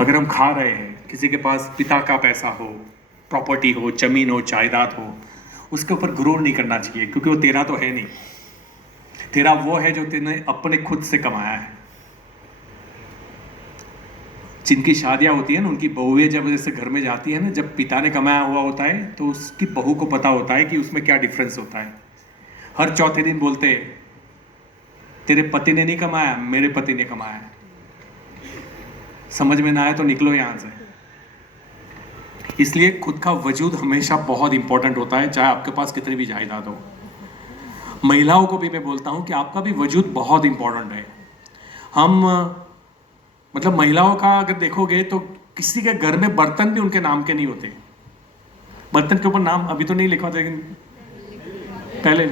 अगर हम खा रहे हैं, किसी के पास पिता का पैसा हो, प्रॉपर्टी हो, जमीन हो, जायदाद हो, उसके ऊपर गुरूर नहीं करना चाहिए, क्योंकि वो तेरा तो है नहीं। तेरा वो है जो तेने अपने खुद से कमाया है। जिनकी शादियां होती है ना, उनकी बहुएं जब जैसे घर में जाती है ना, जब पिता ने कमाया हुआ होता है तो उसकी बहू को पता होता है कि उसमें क्या डिफरेंस होता है। हर चौथे दिन बोलते हैं, तेरे पति ने नहीं कमाया, मेरे पति ने कमाया है। समझ में ना आए तो निकलो यहां से। इसलिए खुद का वजूद हमेशा बहुत इंपॉर्टेंट होता है, चाहे आपके पास कितनी भी जायदाद हो। महिलाओं को भी मैं बोलता हूं कि आपका भी वजूद बहुत इंपॉर्टेंट है। हम मतलब महिलाओं का अगर देखोगे तो किसी के घर में बर्तन भी उनके नाम के नहीं होते। बर्तन के ऊपर नाम अभी तो नहीं लिखा था, लेकिन पहले,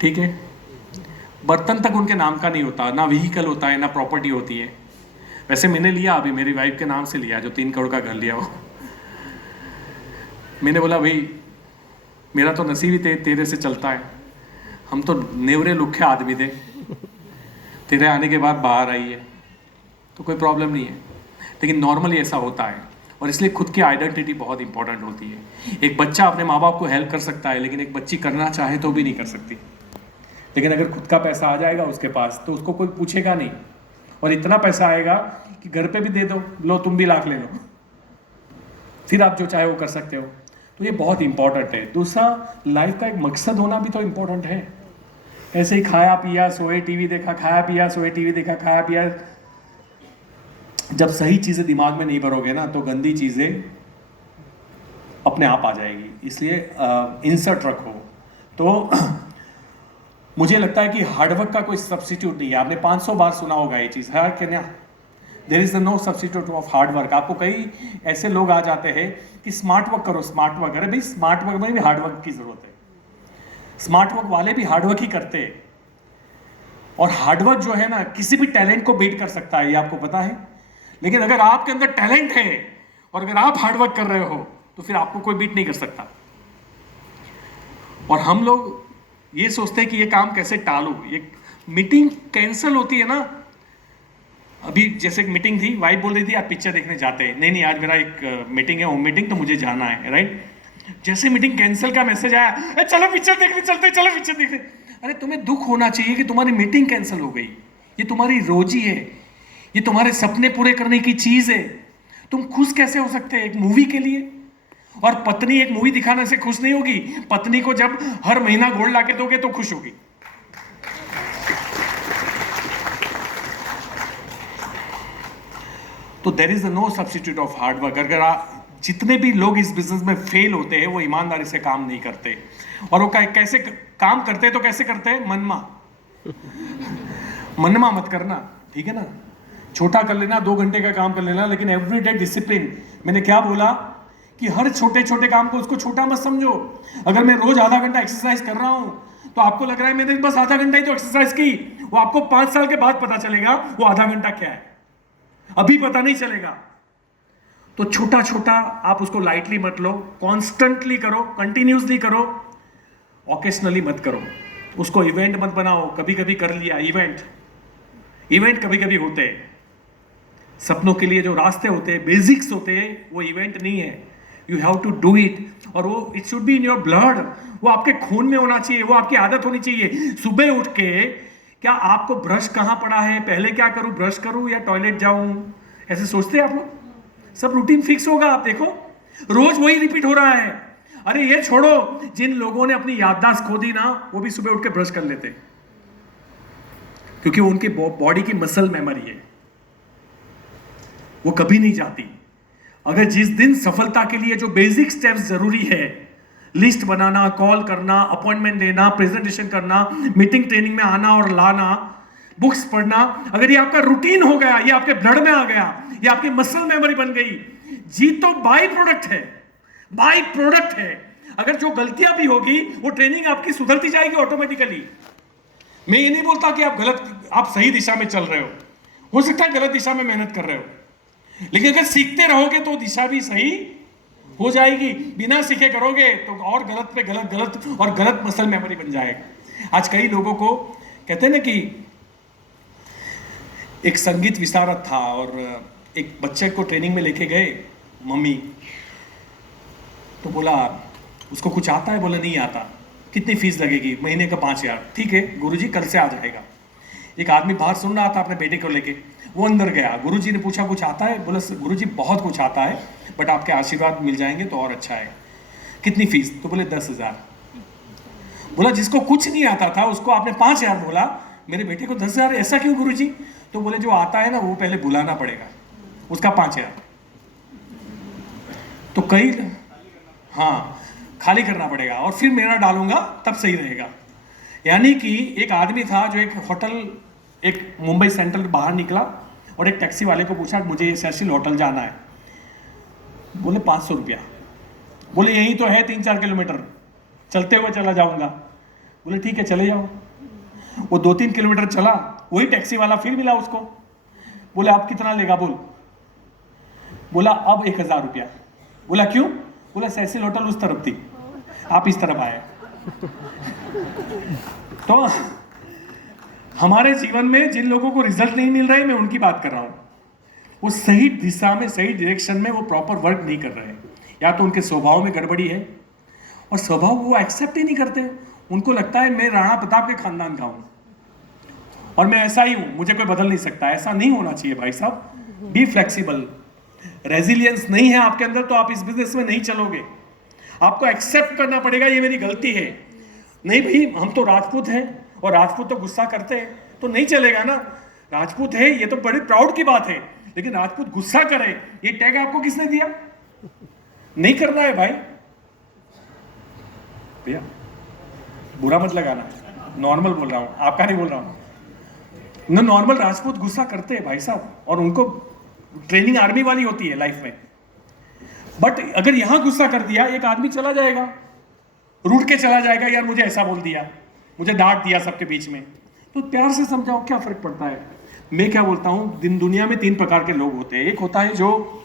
ठीक है, बर्तन तक उनके नाम का नहीं होता, ना व्हीकल होता है, ना प्रॉपर्टी होती है। वैसे मैंने लिया, अभी मेरी वाइफ के नाम से लिया, जो 3 करोड़ का घर लिया वो। मैंने बोला भाई मेरा तो नसीब ही तेरे से चलता है, हम तो नेवरे लुखे आदमी थे, तेरे आने के बाद बाहर आई है तो कोई प्रॉब्लम नहीं है, लेकिन नॉर्मली ऐसा होता है। और इसलिए खुद की आइडेंटिटी बहुत इंपॉर्टेंट होती है। एक बच्चा अपने माँ बाप को हेल्प कर सकता है, लेकिन एक बच्ची करना चाहे तो भी नहीं कर सकती। लेकिन अगर खुद का पैसा आ जाएगा उसके पास तो उसको कोई पूछेगा नहीं, और इतना पैसा आएगा कि घर पे भी दे दो, लो तुम भी लाख ले लो, फिर आप जो चाहे वो कर सकते हो। तो ये बहुत इंपॉर्टेंट है। दूसरा, लाइफ का एक मकसद होना भी तो इंपॉर्टेंट है। ऐसे ही खाया पिया सोए टीवी देखा, खाया पिया सोए टीवी देखा, खाया पिया, जब सही चीज़ें दिमाग में नहीं भरोगे ना तो गंदी चीज़ें अपने आप आ जाएगी। इसलिए इंसर्ट रखो। तो मुझे लगता है कि हार्डवर्क का कोई सब्स्टिट्यूट नहीं है। आपने 500 बार सुना होगा ये चीज़, है क्या? There is no substitute of hard work. आपको कई ऐसे लोग आ जाते हैं कि स्मार्ट वर्क करो, स्मार्ट वर्क। अरे भाई, स्मार्ट वर्क में भी हार्डवर्क की जरूरत है। स्मार्ट वर्क वाले भी हार्डवर्क ही करते हैं, और हार्डवर्क जो है ना किसी भी टैलेंट को बीट कर सकता है, ये आपको पता है। लेकिन अगर आपके अंदर टैलेंट है और अगर आप हार्डवर्क कर रहे हो तो फिर आपको कोई बीट नहीं कर सकता। और हम लोग ये सोचते हैं कि ये काम कैसे टालूं। ये मीटिंग कैंसिल होती है ना, अभी जैसे एक मीटिंग थी, वाइफ बोल रही थी आप पिक्चर देखने जाते हैं, नहीं आज मेरा एक मीटिंग है, होम मीटिंग, तो मुझे जाना है, राइट। जैसे मीटिंग कैंसिल का मैसेज आया, चलो पिक्चर देखने चलते, चलो पिक्चर देखने। अरे तुम्हें दुख होना चाहिए कि तुम्हारी मीटिंग कैंसिल हो गई। ये तुम्हारी रोजी है, ये तुम्हारे सपने पूरे करने की चीज है। तुम खुश कैसे हो सकते हैं एक मूवी के लिए? और पत्नी एक मूवी दिखाने से खुश नहीं होगी। पत्नी को जब हर महीना गोल्ड लाके दोगे तो खुश होगी। तो there is no substitute of hard work. अगर जितने भी लोग इस बिजनेस में फेल होते हैं वो ईमानदारी से काम नहीं करते। और वो कैसे काम करते हैं, तो कैसे करते हैं? मनमा मत करना, ठीक है ना। छोटा कर लेना, 2 घंटे का काम कर लेना, लेकिन एवरीडे डिसिप्लिन। मैंने क्या बोला कि हर छोटे छोटे काम को उसको छोटा मत समझो। अगर मैं रोज आधा घंटा एक्सरसाइज कर रहा हूं तो आपको लग रहा है मैंने बस आधा घंटा ही तो एक्सरसाइज की। वो आपको 5 साल के बाद पता चलेगा वो आधा घंटा क्या है, अभी पता नहीं चलेगा। तो छोटा छोटा आप उसको लाइटली मत लो, कॉन्स्टेंटली करो, कंटिन्यूसली करो, ऑकेशनली मत करो। उसको इवेंट मत बनाओ। कभी कभी कर लिया इवेंट कभी कभी होते हैं। सपनों के लिए जो रास्ते होते हैं, बेसिक्स होते हैं, वो इवेंट नहीं है। You have to do it, और वो it should be in your blood. वो आपके खून में होना चाहिए, वो आपकी आदत होनी चाहिए। सुबह उठ के क्या आपको ब्रश कहाँ पड़ा है, पहले क्या करूं, ब्रश करूं या टॉयलेट जाऊं, ऐसे सोचते हैं आप लोग? सब रूटीन फिक्स होगा, आप देखो रोज वही रिपीट हो रहा है। अरे ये छोड़ो, जिन लोगों ने अपनी याददाश्त खो दी ना, वो भी सुबह उठ के ब्रश कर लेते, क्योंकि वो उनकी बॉडी की मसल मेमोरी है, वो कभी नहीं जाती। अगर जिस दिन सफलता के लिए जो बेसिक स्टेप्स जरूरी है, लिस्ट बनाना, कॉल करना, अपॉइंटमेंट लेना, प्रेजेंटेशन करना, मीटिंग ट्रेनिंग में आना और लाना, बुक्स पढ़ना, अगर ये आपका रूटीन हो गया, ये आपके ब्लड में आ गया, ये आपकी मसल मेमोरी बन गई, जी तो बाई प्रोडक्ट है, बाई प्रोडक्ट है। अगर जो गलतियां भी होगी वो ट्रेनिंग आपकी सुधरती जाएगी ऑटोमेटिकली। मैं ये नहीं बोलता कि आप सही दिशा में चल रहे हो सकता है गलत दिशा में मेहनत कर रहे हो, लेकिन अगर सीखते रहोगे तो दिशा भी सही हो जाएगी। बिना सीखे करोगे तो और गलत पे गलत और गलत मसल मेमोरी बन जाएगा। आज कई लोगों को कहते हैं ना कि एक संगीत विशारद था और एक बच्चे को ट्रेनिंग में लेके गए मम्मी, तो बोला उसको कुछ आता है? बोला नहीं आता। कितनी फीस लगेगी? महीने का 5,000। ठीक है गुरुजी, कल से आ जाएगा। एक आदमी बाहर सुन रहा था अपने बेटे को लेके, वो अंदर गया। गुरुजी ने पूछा कुछ आता है? बोला गुरुजी बहुत कुछ आता है, बट आपके आशीर्वाद मिल जाएंगे तो और अच्छा है। कितनी फीस? तो बोले 10,000। बोला जिसको कुछ नहीं आता था उसको आपने 5,000 बोला, मेरे बेटे को 10,000, ऐसा क्यों गुरुजी? तो बोले जो आता है ना वो पहले बुलाना पड़ेगा, उसका 5,000। तो कई हाँ खाली करना पड़ेगा और फिर मेरा डालूंगा तब सही रहेगा। यानी कि एक आदमी था जो एक होटल, एक मुंबई सेंट्रल बाहर निकला और एक टैक्सी वाले को पूछा मुझे सेसिल होटल जाना है। बोले 500 रुपया। बोले यहीं तो है 3-4 किलोमीटर, चलते हुए चला जाऊंगा। बोले ठीक है चले जाओ। वो 2-3 किलोमीटर चला, वही टैक्सी वाला फिर मिला उसको। बोले आप कितना लेगा? बोला अब 1,000 रुपया। बोला क्यों? बोला सेसिल होटल उस तरफ थी, आप इस तरफ आए। तो हमारे जीवन में जिन लोगों को रिजल्ट नहीं मिल रहे, मैं उनकी बात कर रहा हूं। वो सही दिशा में, सही डायरेक्शन में वो प्रॉपर वर्क नहीं कर रहे हैं। या तो उनके स्वभाव में गड़बड़ी है, और स्वभाव वो एक्सेप्ट ही नहीं करते। उनको लगता है मैं राणा प्रताप के खानदान का हूं और मैं ऐसा ही हूं, मुझे कोई बदल नहीं सकता। ऐसा नहीं होना चाहिए भाई साहब। Be flexible. रेजिलियंस नहीं है आपके अंदर तो आप इस बिजनेस में नहीं चलोगे। आपको एक्सेप्ट करना पड़ेगा ये मेरी गलती है। नहीं भाई, हम तो राजपूत हैं और राजपूत तो गुस्सा करते हैं, तो नहीं चलेगा ना। राजपूत है ये तो बड़ी प्राउड की बात है, लेकिन राजपूत गुस्सा करे ये टैग आपको किसने दिया? नहीं करना है भाई। भैया बुरा मत लगाना, नॉर्मल बोल रहा हूं, आपका नहीं बोल रहा हूं। न नॉर्मल राजपूत गुस्सा करते हैं भाई साहब, और उनको ट्रेनिंग आर्मी वाली होती है लाइफ में। बट अगर यहां गुस्सा कर दिया, एक आदमी चला जाएगा, रूठ के चला जाएगा, यार मुझे ऐसा बोल दिया, मुझे डांट दिया सबके बीच में। तो प्यार से समझाओ, क्या फर्क पड़ता है। मैं क्या बोलता हूं, दुनिया में 3 प्रकार के लोग होते हैं। एक होता है जो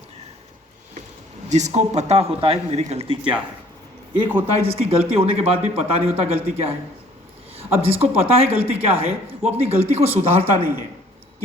जिसको पता होता है मेरी गलती क्या है। एक होता है जिसकी गलती होने के बाद भी पता नहीं होता गलती क्या है। अब जिसको पता है गलती क्या है, वो अपनी गलती को सुधारता नहीं है।